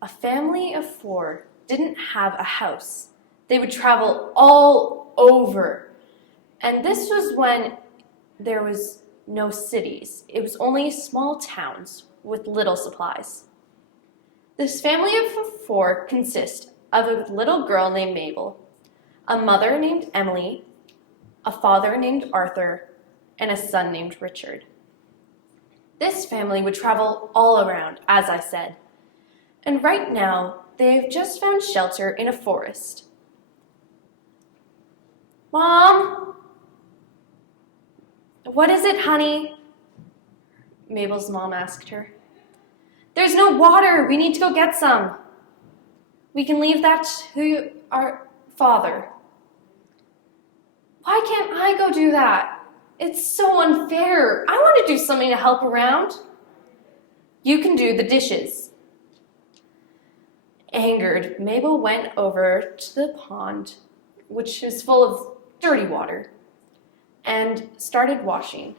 a family of 4 didn't have a house, they would travel all over. And this was when there was no cities. It was only small towns with little supplies. This family of 4 consists of a little girl named Mabel, a mother named Emily, a father named Arthur, and a son named Richard. This family would travel all around, as I said. And right now, they've just found shelter in a forest. "Mom? What is it, honey?" Mabel's mom asked her. "There's no water. We need to go get some. We can leave that to our father." "Why can't I go do that? It's so unfair. I want to do something to help around." You can do the dishes. Angered, Mabel went over to the pond, which was full of dirty water, and started washing.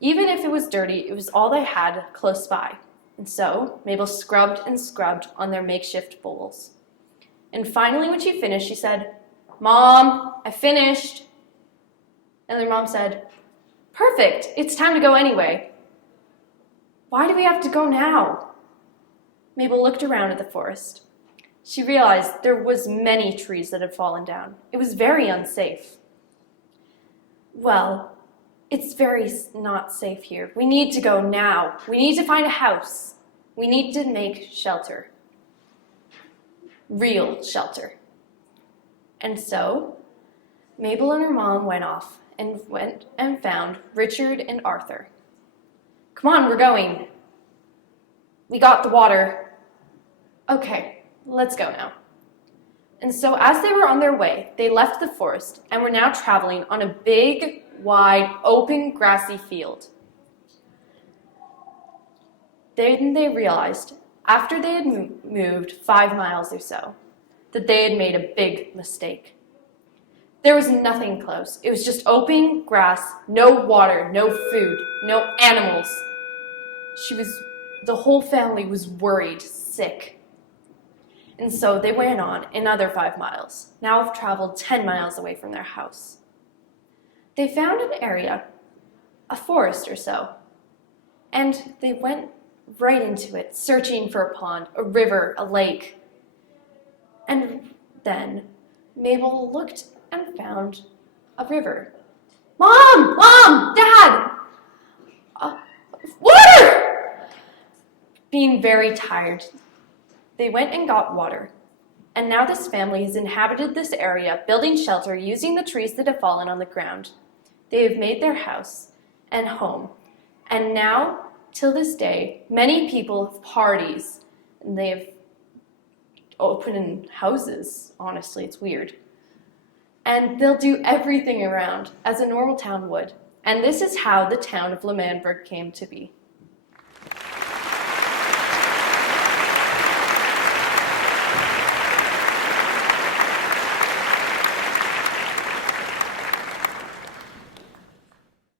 Even if it was dirty, it was all they had close by. And so Mabel scrubbed and scrubbed on their makeshift bowls. And finally, when she finished, she said, "Mom, I finished." And their mom said, "Perfect, it's time to go anyway." "Why do we have to go now?" Mabel looked around at the forest. She realized there was many trees that had fallen down. It was very unsafe. "Well, it's very not safe here. We need to go now. We need to find a house. We need to make shelter. Real shelter." And so Mabel and her mom went off and found Richard and Arthur. "Come on, we're going. We got the water. Okay, let's go now." And so as they were on their way, they left the forest and were now traveling on a big, wide, open, grassy field. Then they realized, after they had moved 5 miles or so, that they had made a big mistake. There was nothing close. It was just open grass, no water, no food, no animals. The whole family was worried, sick. And so they went on another 5 miles, now have traveled 10 miles away from their house. They found an area, a forest or so, and they went right into it, searching for a pond, a river, a lake. And then Mabel looked and found a river. "Mom! Mom! Dad! Water!" Being very tired, they went and got water. And now this family has inhabited this area, building shelter using the trees that have fallen on the ground. They have made their house and home. And now, till this day, many people have parties, and they have open houses. Honestly, it's weird. And they'll do everything around as a normal town would. And this is how the town of Lemanburg came to be.